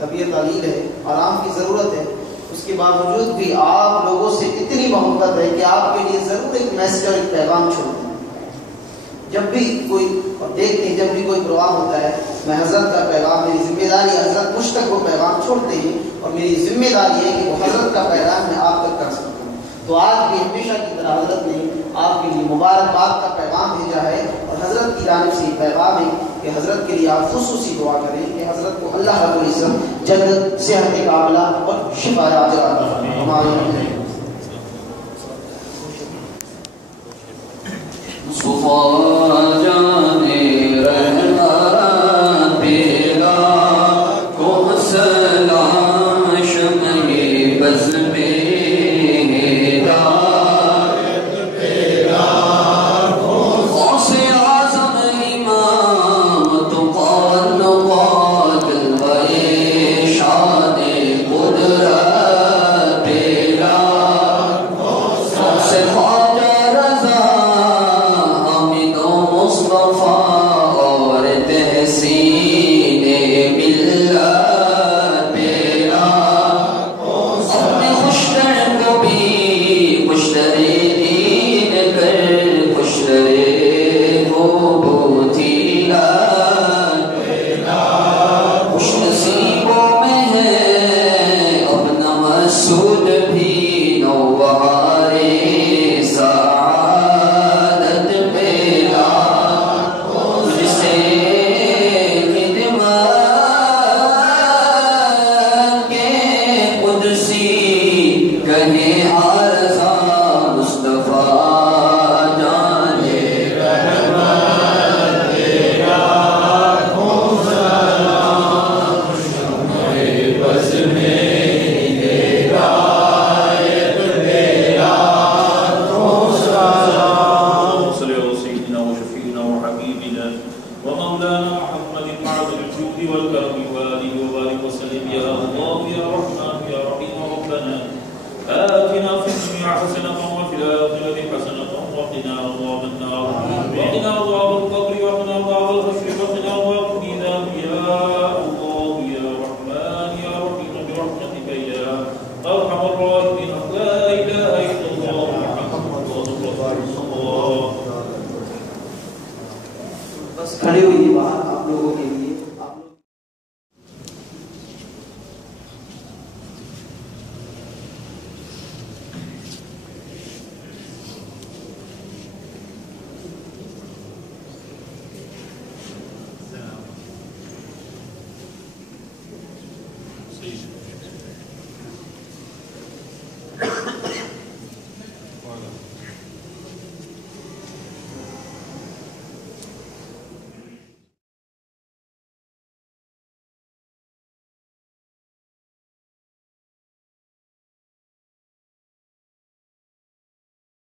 طبیعت علیل ہے، آرام کی ضرورت ہے، اس کے باوجود بھی آپ لوگوں سے اتنی محبت ہے کہ آپ کے لیے ضرور ایک میسج اور ایک پیغام چھوڑتے ہیں۔ جب بھی کوئی، اور دیکھتے ہیں جب بھی کوئی پروگرام ہوتا ہے، میں حضرت کا پیغام، میری ذمہ داری حضرت مجھ تک وہ پیغام چھوڑتے ہیں، اور میری ذمہ داری ہے کہ وہ حضرت کا پیغام میں آپ تک کر سکتا ہوں۔ تو آج بھی ہمیشہ کی طرح حضرت نے آپ کے لیے مبارکباد کا پیغام بھیجا ہے، اور حضرت کی جانب سے یہ پیغام ہے کہ حضرت کے لیے آپ خصوصی دعا کریں کہ حضرت کو اللہ رب العزت جلد صحت کاملہ اور شفا عاجلہ عطا فرمائے۔ صفا جانے رہنا پیرا کو سلام شمعِ بز میں أرحم الراحمين